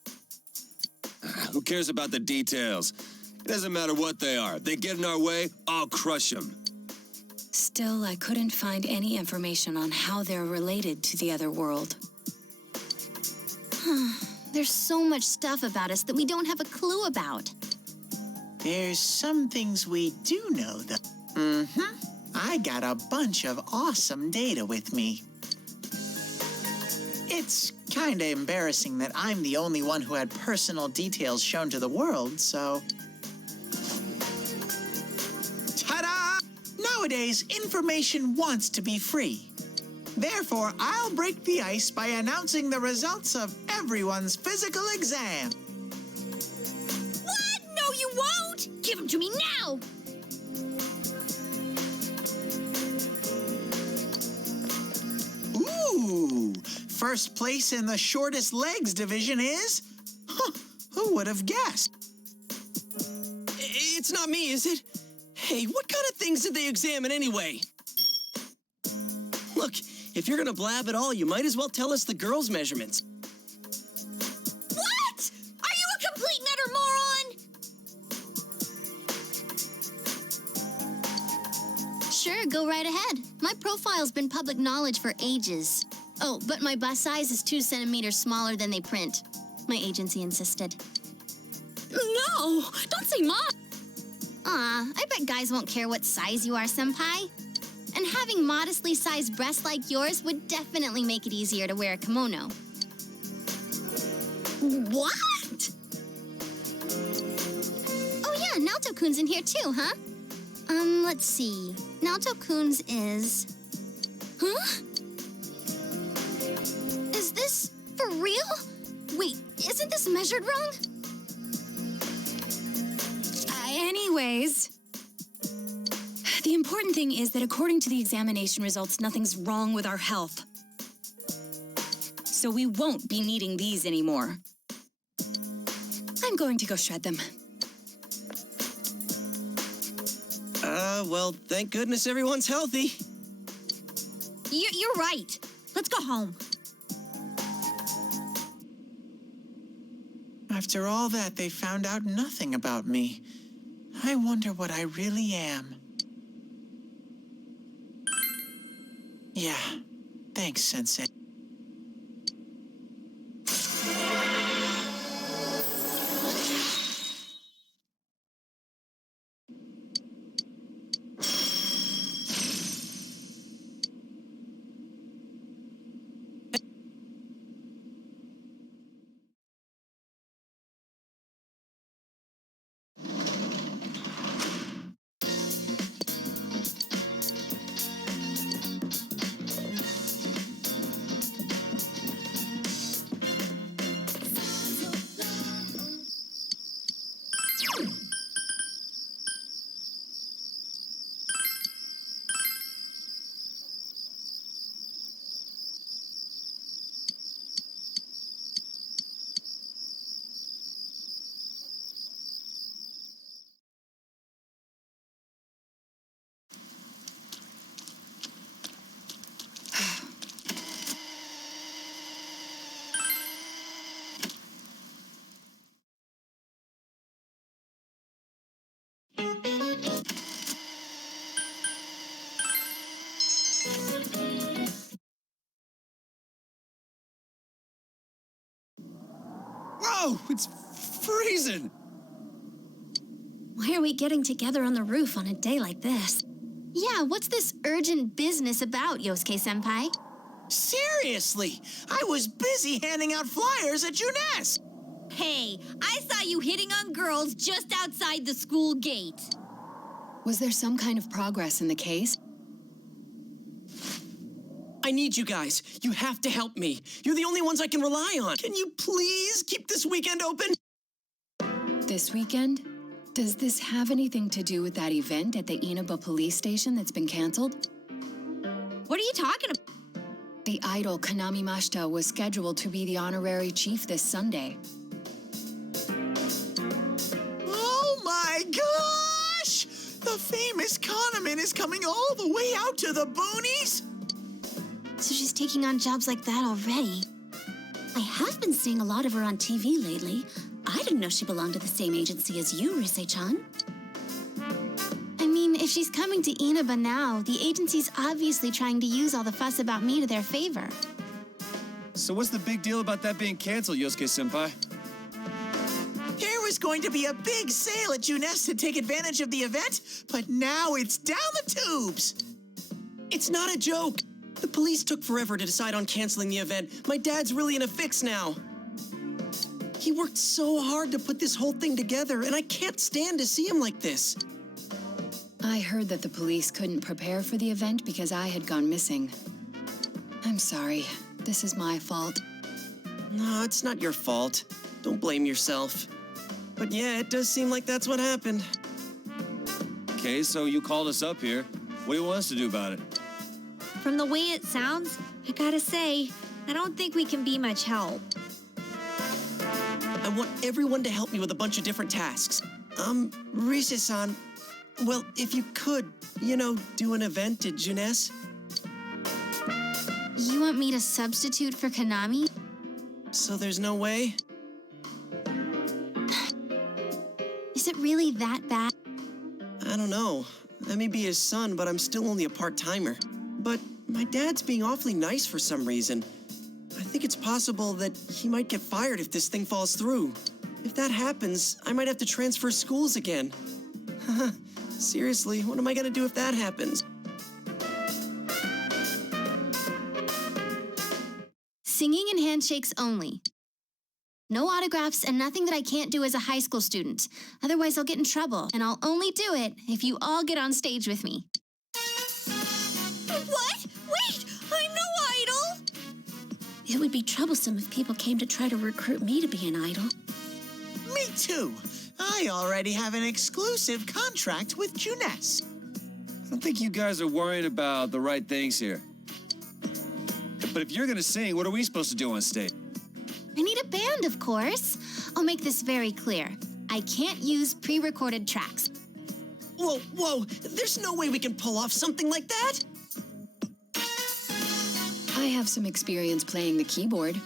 Who cares about the details? It doesn't matter what they are. If they get in our way, I'll crush them. Still, I couldn't find any information on how they're related to the other world. There's so much stuff about us that we don't have a clue about. There's some things we do know, though. I got a bunch of awesome data with me. It's kinda embarrassing that I'm the only one who had personal details shown to the world, so... Ta-da! Nowadays, information wants to be free. Therefore, I'll break the ice by announcing the results of everyone's physical exam. What? No, you won't! Give them to me now! Ooh! First place in the shortest legs division is... Huh, who would have guessed? It's not me, is it? Hey, what kind of things did they examine anyway? Look, if you're gonna blab at all, you might as well tell us the girls' measurements. go right ahead. My profile's been public knowledge for ages. Oh, but my bust size is 2 centimeters smaller than they print. My agency insisted. No! Don't say Mom! Aw, I bet guys won't care what size you are, Senpai. And having modestly sized breasts like yours would definitely make it easier to wear a kimono. What? Oh yeah, Naoto-kun's in here too, huh? Let's see. Naoto-kun's is... Huh? Is this for real? Wait, isn't this measured wrong? Anyways, the important thing is that according to the examination results, nothing's wrong with our health. So we won't be needing these anymore. I'm going to go shred them. Well, thank goodness everyone's healthy. You're right. Let's go home. After all that, they found out nothing about me. I wonder what I really am. Yeah, thanks, Sensei. Whoa, it's freezing. Why are we getting together on the roof on a day like this? Yeah, what's this urgent business about, Yosuke-senpai? Seriously, I was busy handing out flyers at Juness. Hey, I saw you hitting on girls just outside the school gate. Was there some kind of progress in the case? I need you guys. You have to help me. You're the only ones I can rely on. Can you please keep this weekend open? This weekend? Does this have anything to do with that event at the Inaba police station that's been canceled? What are you talking about? The idol Kanami Mashita was scheduled to be the honorary chief this Sunday. Oh my gosh! The famous Kahneman is coming all the way out to the boonies? So she's taking on jobs like that already. I have been seeing a lot of her on TV lately. I didn't know she belonged to the same agency as you, Rise-chan. I mean, if she's coming to Inaba now, the agency's obviously trying to use all the fuss about me to their favor. So what's the big deal about that being canceled, Yosuke-senpai? There was going to be a big sale at Juness to take advantage of the event, but now it's down the tubes. It's not a joke. The police took forever to decide on canceling the event. My dad's really in a fix now. He worked so hard to put this whole thing together, and I can't stand to see him like this. I heard that the police couldn't prepare for the event because I had gone missing. I'm sorry. This is my fault. No, it's not your fault. Don't blame yourself. But yeah, it does seem like that's what happened. Okay, so you called us up here. What do you want us to do about it? From the way it sounds, I gotta say, I don't think we can be much help. I want everyone to help me with a bunch of different tasks. Rise-san, well, if you could, do an event at Juness. You want me to substitute for Kanami? So there's no way? Is it really that bad? I don't know. I may be his son, but I'm still only a part-timer. But my dad's being awfully nice for some reason. I think it's possible that he might get fired if this thing falls through. If that happens, I might have to transfer schools again. Seriously, what am I gonna do if that happens? Singing and handshakes only. No autographs and nothing that I can't do as a high school student. Otherwise, I'll get in trouble, and I'll only do it if you all get on stage with me. What? Wait! I'm no idol! It would be troublesome if people came to try to recruit me to be an idol. Me too. I already have an exclusive contract with Juness. I don't think you guys are worrying about the right things here. But if you're gonna sing, what are we supposed to do on stage? I need a band, of course. I'll make this very clear. I can't use pre-recorded tracks. Whoa, there's no way we can pull off something like that! I have some experience playing the keyboard.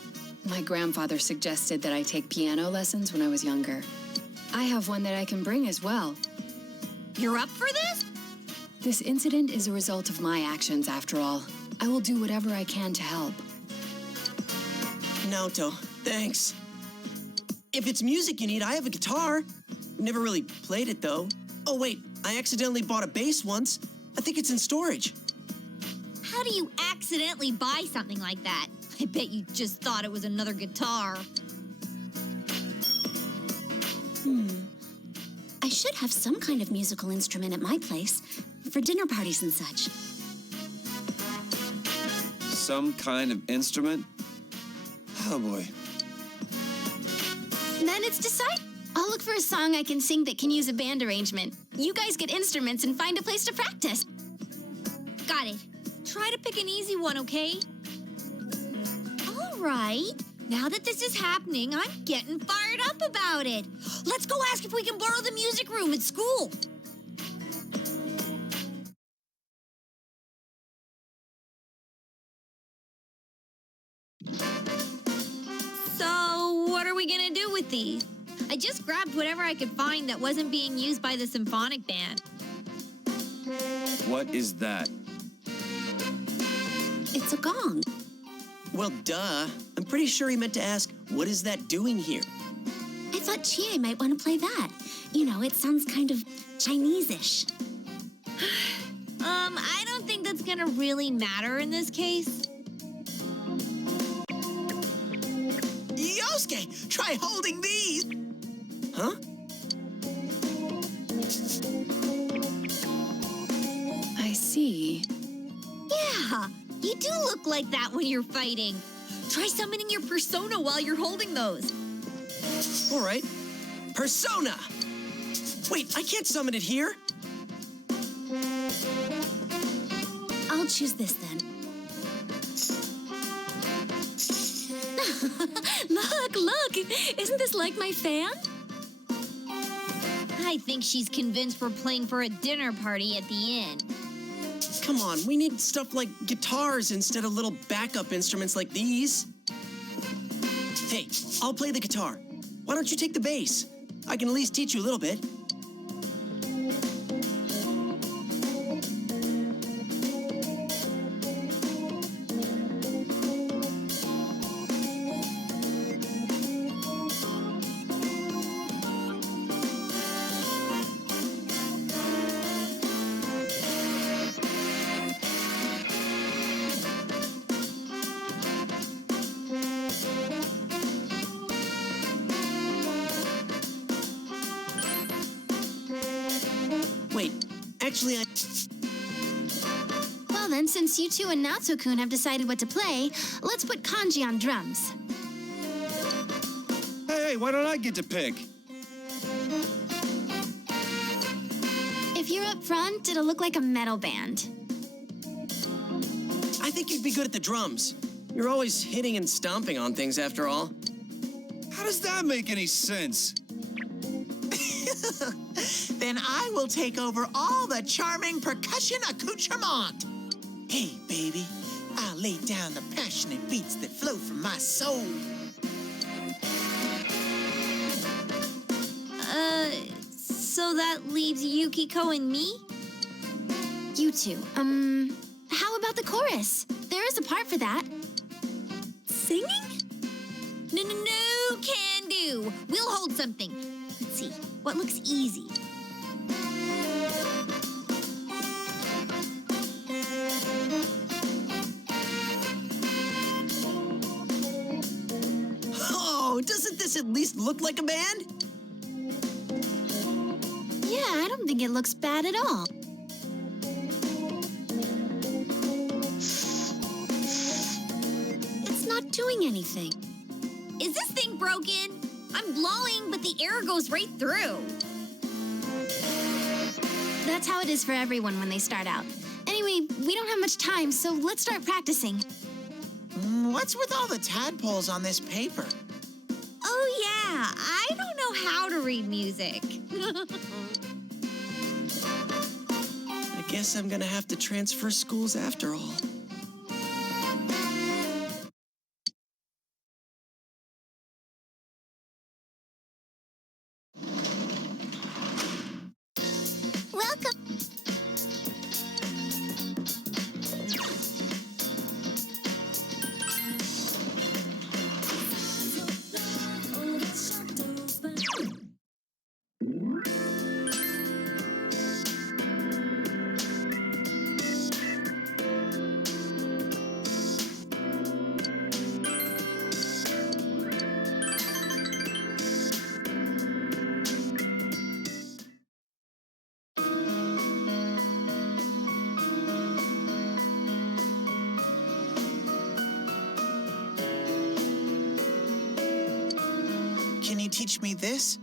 My grandfather suggested that I take piano lessons when I was younger. I have one that I can bring as well. You're up for this? This incident is a result of my actions, after all. I will do whatever I can to help. Naoto, thanks. If it's music you need, I have a guitar. Never really played it, though. Oh, wait, I accidentally bought a bass once. I think it's in storage. How do you accidentally buy something like that? I bet you just thought it was another guitar. I should have some kind of musical instrument at my place for dinner parties and such. Some kind of instrument? Oh boy. Then it's decided. I'll look for a song I can sing that can use a band arrangement. You guys get instruments and find a place to practice. Got it. Try to pick an easy one, okay? All right. Now that this is happening, I'm getting fired up about it. Let's go ask if we can borrow the music room at school. So, what are we gonna do with these? I just grabbed whatever I could find that wasn't being used by the symphonic band. What is that? It's a gong. Well, duh. I'm pretty sure he meant to ask, what is that doing here? I thought Chie might want to play that. You know, it sounds kind of Chinese-ish. I don't think that's gonna really matter in this case. Yosuke, try holding these. Huh? I see. Yeah, you do look like that when you're fighting. Try summoning your persona while you're holding those. All right. Persona! Wait, I can't summon it here. I'll choose this then. Look! Isn't this like my fan? I think she's convinced we're playing for a dinner party at the inn. Come on, we need stuff like guitars instead of little backup instruments like these. Hey, I'll play the guitar. Why don't you take the bass? I can at least teach you a little bit. Wait, actually, Well then, since you two and Natsu-kun have decided what to play, let's put Kanji on drums. Hey, why don't I get to pick? If you're up front, it'll look like a metal band. I think you'd be good at the drums. You're always hitting and stomping on things after all. How does that make any sense? Then I will take over all the charming percussion accoutrement. Hey, baby, I'll lay down the passionate beats that flow from my soul. So that leaves Yukiko and me? you two. How about the chorus? There is a part for that. Singing? No, no, no, can do. We'll hold something. Let's see, what looks easy? Oh, doesn't this at least look like a band? Yeah, I don't think it looks bad at all. It's not doing anything. Is this thing broken? I'm blowing, but the air goes right through. That's how it is for everyone when they start out. Anyway, we don't have much time, so let's start practicing. What's with all the tadpoles on this paper? Oh, yeah, I don't know how to read music. I guess I'm gonna have to transfer schools after all. Welcome. Can you teach me this?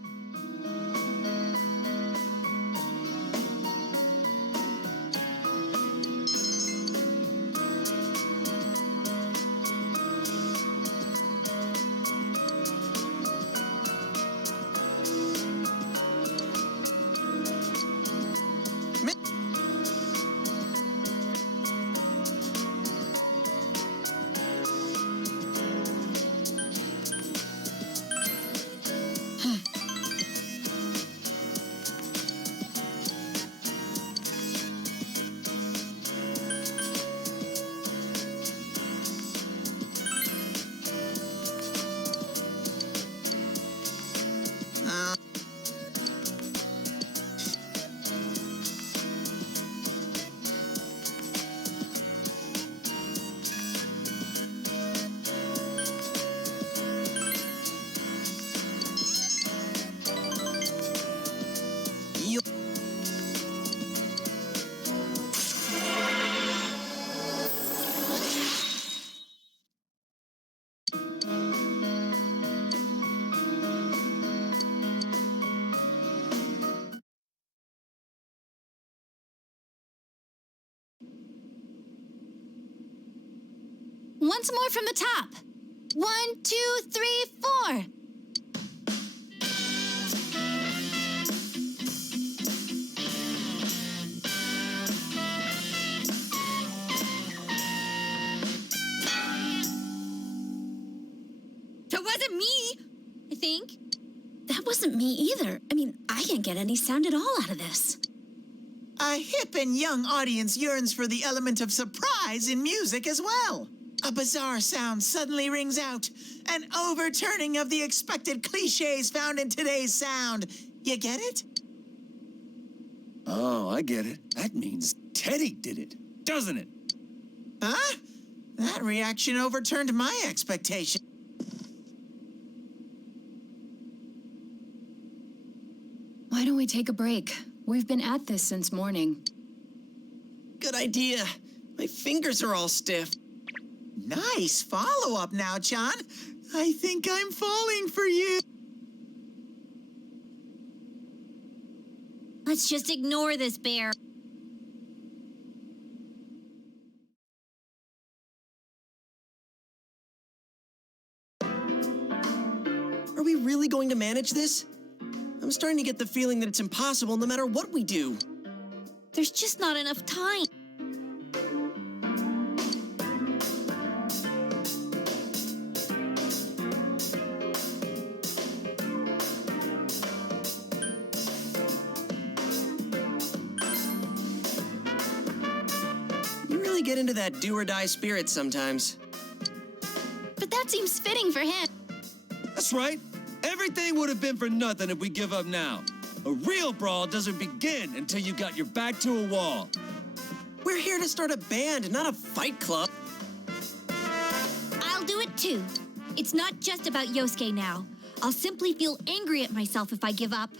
Once more from the top. 1, 2, 3, 4. That wasn't me, I think. That wasn't me either. I mean, I can't get any sound at all out of this. A hip and young audience yearns for the element of surprise in music as well. A bizarre sound suddenly rings out, an overturning of the expected cliches found in today's sound. You get it? Oh, I get it. That means Teddy did it, doesn't it? Huh? That reaction overturned my expectation. Why don't we take a break? We've been at this since morning. Good idea. My fingers are all stiff. Nice follow-up now, Chan. I think I'm falling for you. Let's just ignore this bear. Are we really going to manage this? I'm starting to get the feeling that it's impossible no matter what we do. There's just not enough time. get into that do-or-die spirit sometimes. But that seems fitting for him. That's right. Everything would have been for nothing if we give up now. A real brawl doesn't begin until you got your back to a wall. We're here to start a band, not a fight club. I'll do it too. It's not just about Yosuke now. I'll simply feel angry at myself if I give up.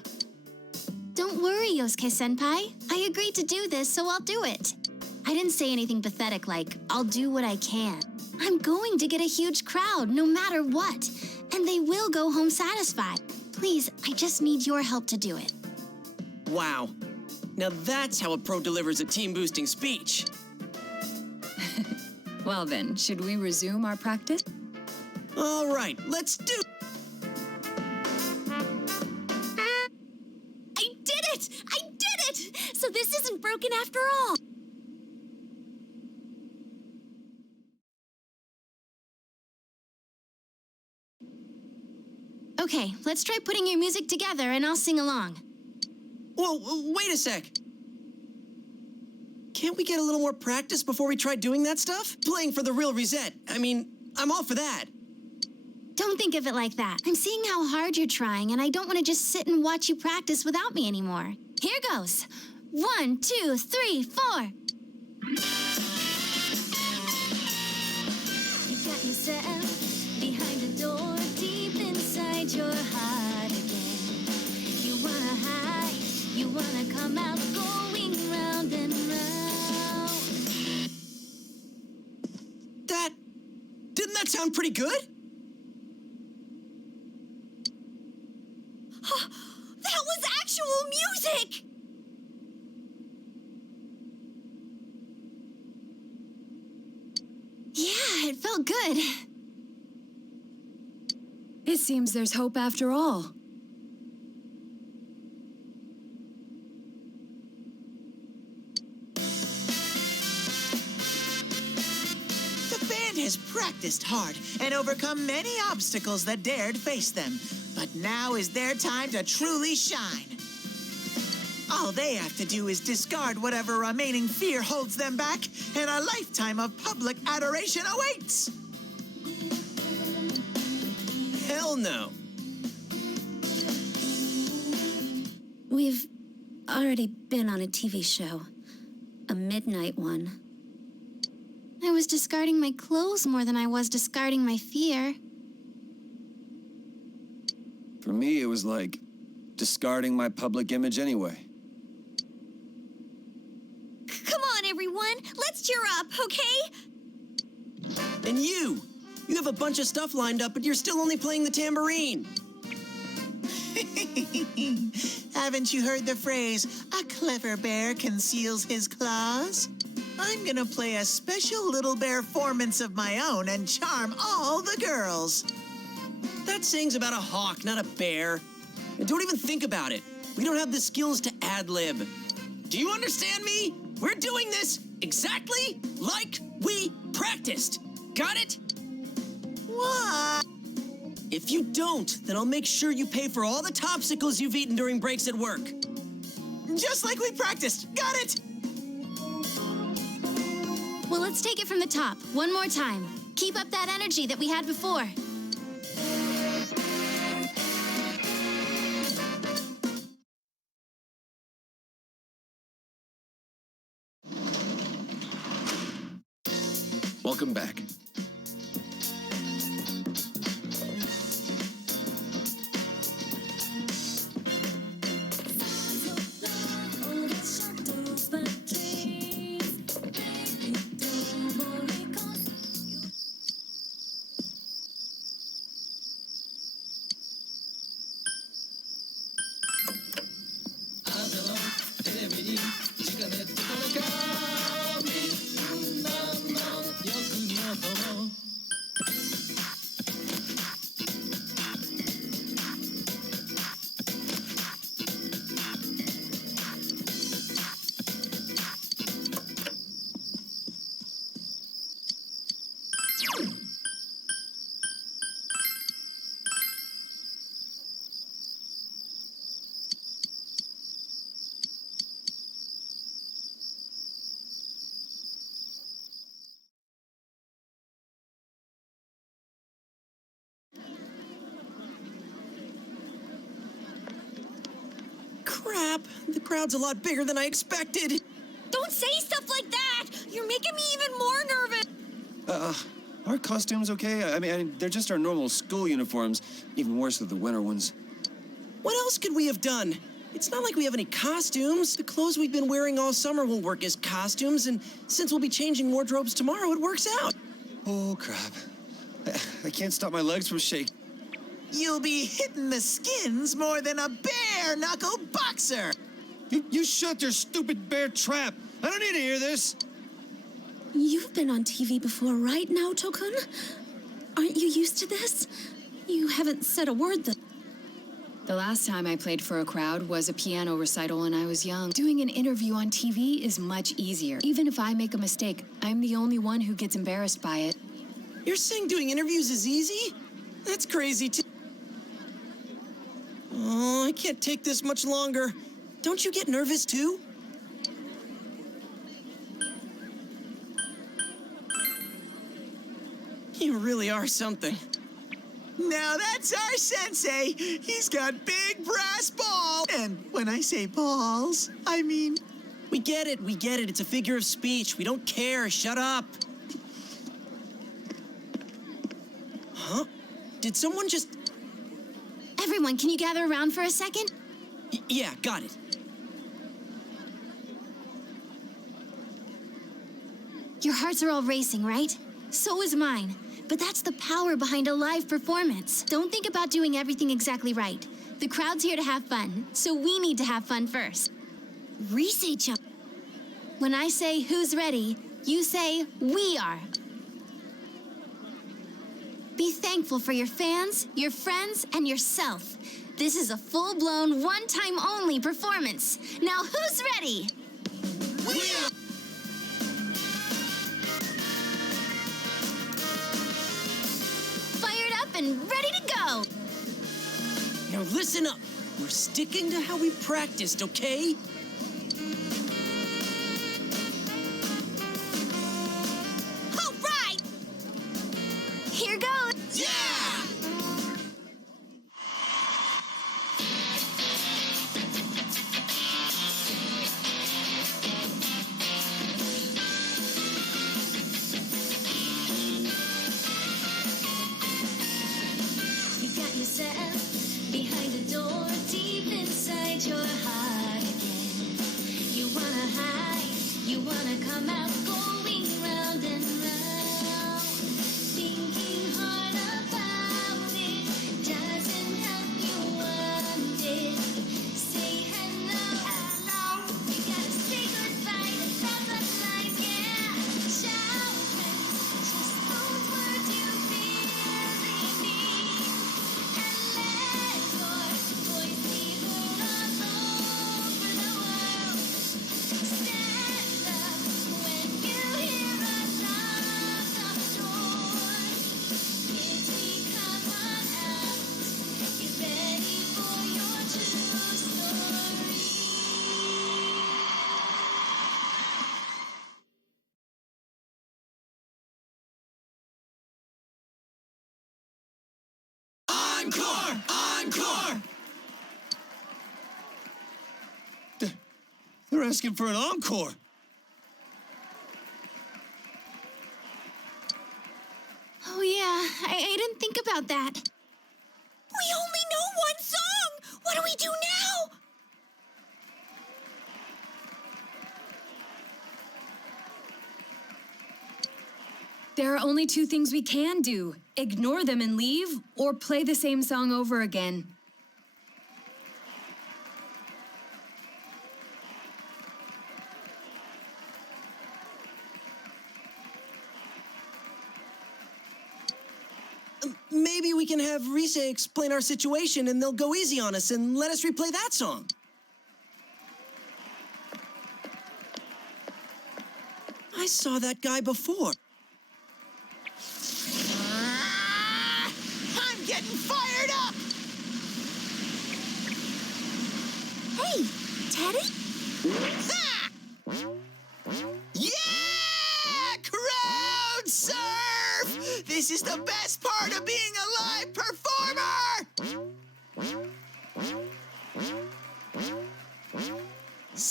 Don't worry, Yosuke-senpai. I agreed to do this, so I'll do it. I didn't say anything pathetic like, I'll do what I can. I'm going to get a huge crowd, no matter what. And they will go home satisfied. Please, I just need your help to do it. Wow. Now that's how a pro delivers a team-boosting speech. Well then, should we resume our practice? All right, let's do... I did it! I did it! So this isn't broken after all. Okay, let's try putting your music together and I'll sing along. Whoa, wait a sec. Can't we get a little more practice before we try doing that stuff? Playing for the real reset. I mean, I'm all for that. Don't think of it like that. I'm seeing how hard you're trying, and I don't want to just sit and watch you practice without me anymore. Here goes. 1, 2, 3, 4. You got yourself behind a door deep inside your heart again. You wanna hide, you wanna come out, going round and round. Didn't that sound pretty good? That was actual music! Yeah, it felt good. It seems there's hope after all. The band has practiced hard and overcome many obstacles that dared face them. But now is their time to truly shine. All they have to do is discard whatever remaining fear holds them back, and a lifetime of public adoration awaits. Hell no. We've already been on a TV show. A midnight one. I was discarding my clothes more than I was discarding my fear. For me, it was like discarding my public image anyway. Come on, everyone. Let's cheer up, okay? And you have a bunch of stuff lined up, but you're still only playing the tambourine. Haven't you heard the phrase, a clever bear conceals his claws? I'm gonna play a special little bear performance of my own and charm all the girls. That sing's about a hawk, not a bear. And don't even think about it. We don't have the skills to ad-lib. Do you understand me? We're doing this exactly like we practiced. Got it? What? If you don't, then I'll make sure you pay for all the topsicles you've eaten during breaks at work. Just like we practiced. Got it? Well, let's take it from the top, one more time. Keep up that energy that we had before. Welcome back. Crap, the crowd's a lot bigger than I expected. Don't say stuff like that! You're making me even more nervous! Are costumes okay? I mean, they're just our normal school uniforms. Even worse with the winter ones. What else could we have done? It's not like we have any costumes. The clothes we've been wearing all summer will work as costumes, and since we'll be changing wardrobes tomorrow, it works out. Oh, crap. I can't stop my legs from shaking. You'll be hitting the skins more than a bare-knuckle boxer. You shut your stupid bear trap. I don't need to hear this. You've been on TV before, right, Naoto-kun? Aren't you used to this? You haven't said a word The last time I played for a crowd was a piano recital when I was young. Doing an interview on TV is much easier. Even if I make a mistake, I'm the only one who gets embarrassed by it. You're saying doing interviews is easy? That's crazy, too. Oh, I can't take this much longer. Don't you get nervous, too? You really are something. Now that's our sensei. He's got big brass balls. And when I say balls, I mean... We get it. It's a figure of speech. We don't care. Shut up. Huh? Did someone just... Everyone, can you gather around for a second? Yeah, got it. Your hearts are all racing, right? So is mine. But that's the power behind a live performance. Don't think about doing everything exactly right. The crowd's here to have fun, so we need to have fun first. Research. When I say who's ready, you say we are. Be thankful for your fans, your friends, and yourself. This is a full-blown, one-time-only performance. Now who's ready? We are... Fired up and ready to go. Now listen up. We're sticking to how we practiced, okay? All right! Here goes. Yeah! You got yourself behind a door deep inside your heart again. You wanna hide, you wanna come out, going round and round. Thinking hard about it doesn't help you want it. Say hello, hello. You gotta say goodbye to some of lies, yeah. Shout friends, just those words you really need. And let your voice be heard all over the world. Stand up when you hear a knock on the door. Kids, we come on out. Get ready for your true story. Encore! Encore! They're asking for an encore. Oh yeah, I didn't think about that. We only know one song! What do we do now? There are only two things we can do. Ignore them and leave, or play the same song over again. Maybe we can have Rise explain our situation and they'll go easy on us and let us replay that song. I saw that guy before. I'm getting fired up! Hey, Teddy? Ha! Yeah! Crowd surf! This is the best part of being a live performer!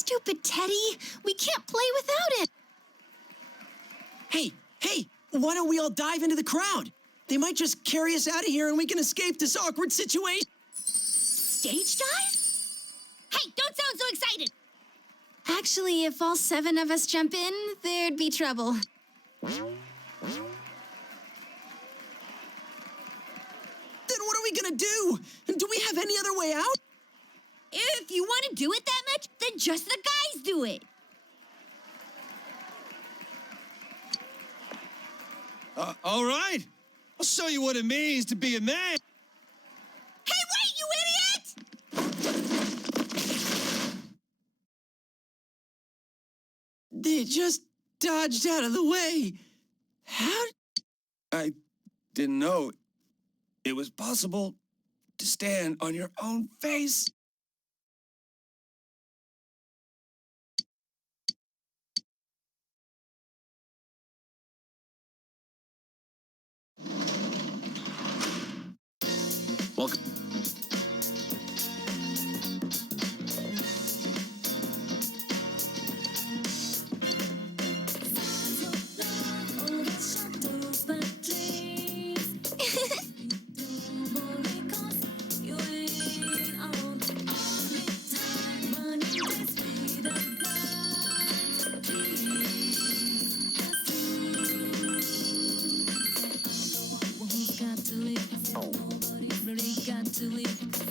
Stupid Teddy. We can't play without it. Hey, why don't we all dive into the crowd? They might just carry us out of here and we can escape this awkward situation. Stage dive? Hey, don't sound so excited. Actually, if all 7 of us jump in, there'd be trouble. Then what are we gonna do? Do we have any other way out? If you want to do it that much, then just the guys do it. All right. I'll show you what it means to be a man. Hey, wait, you idiot! They just dodged out of the way. How? I didn't know it was possible to stand on your own face. Welcome. Got to live.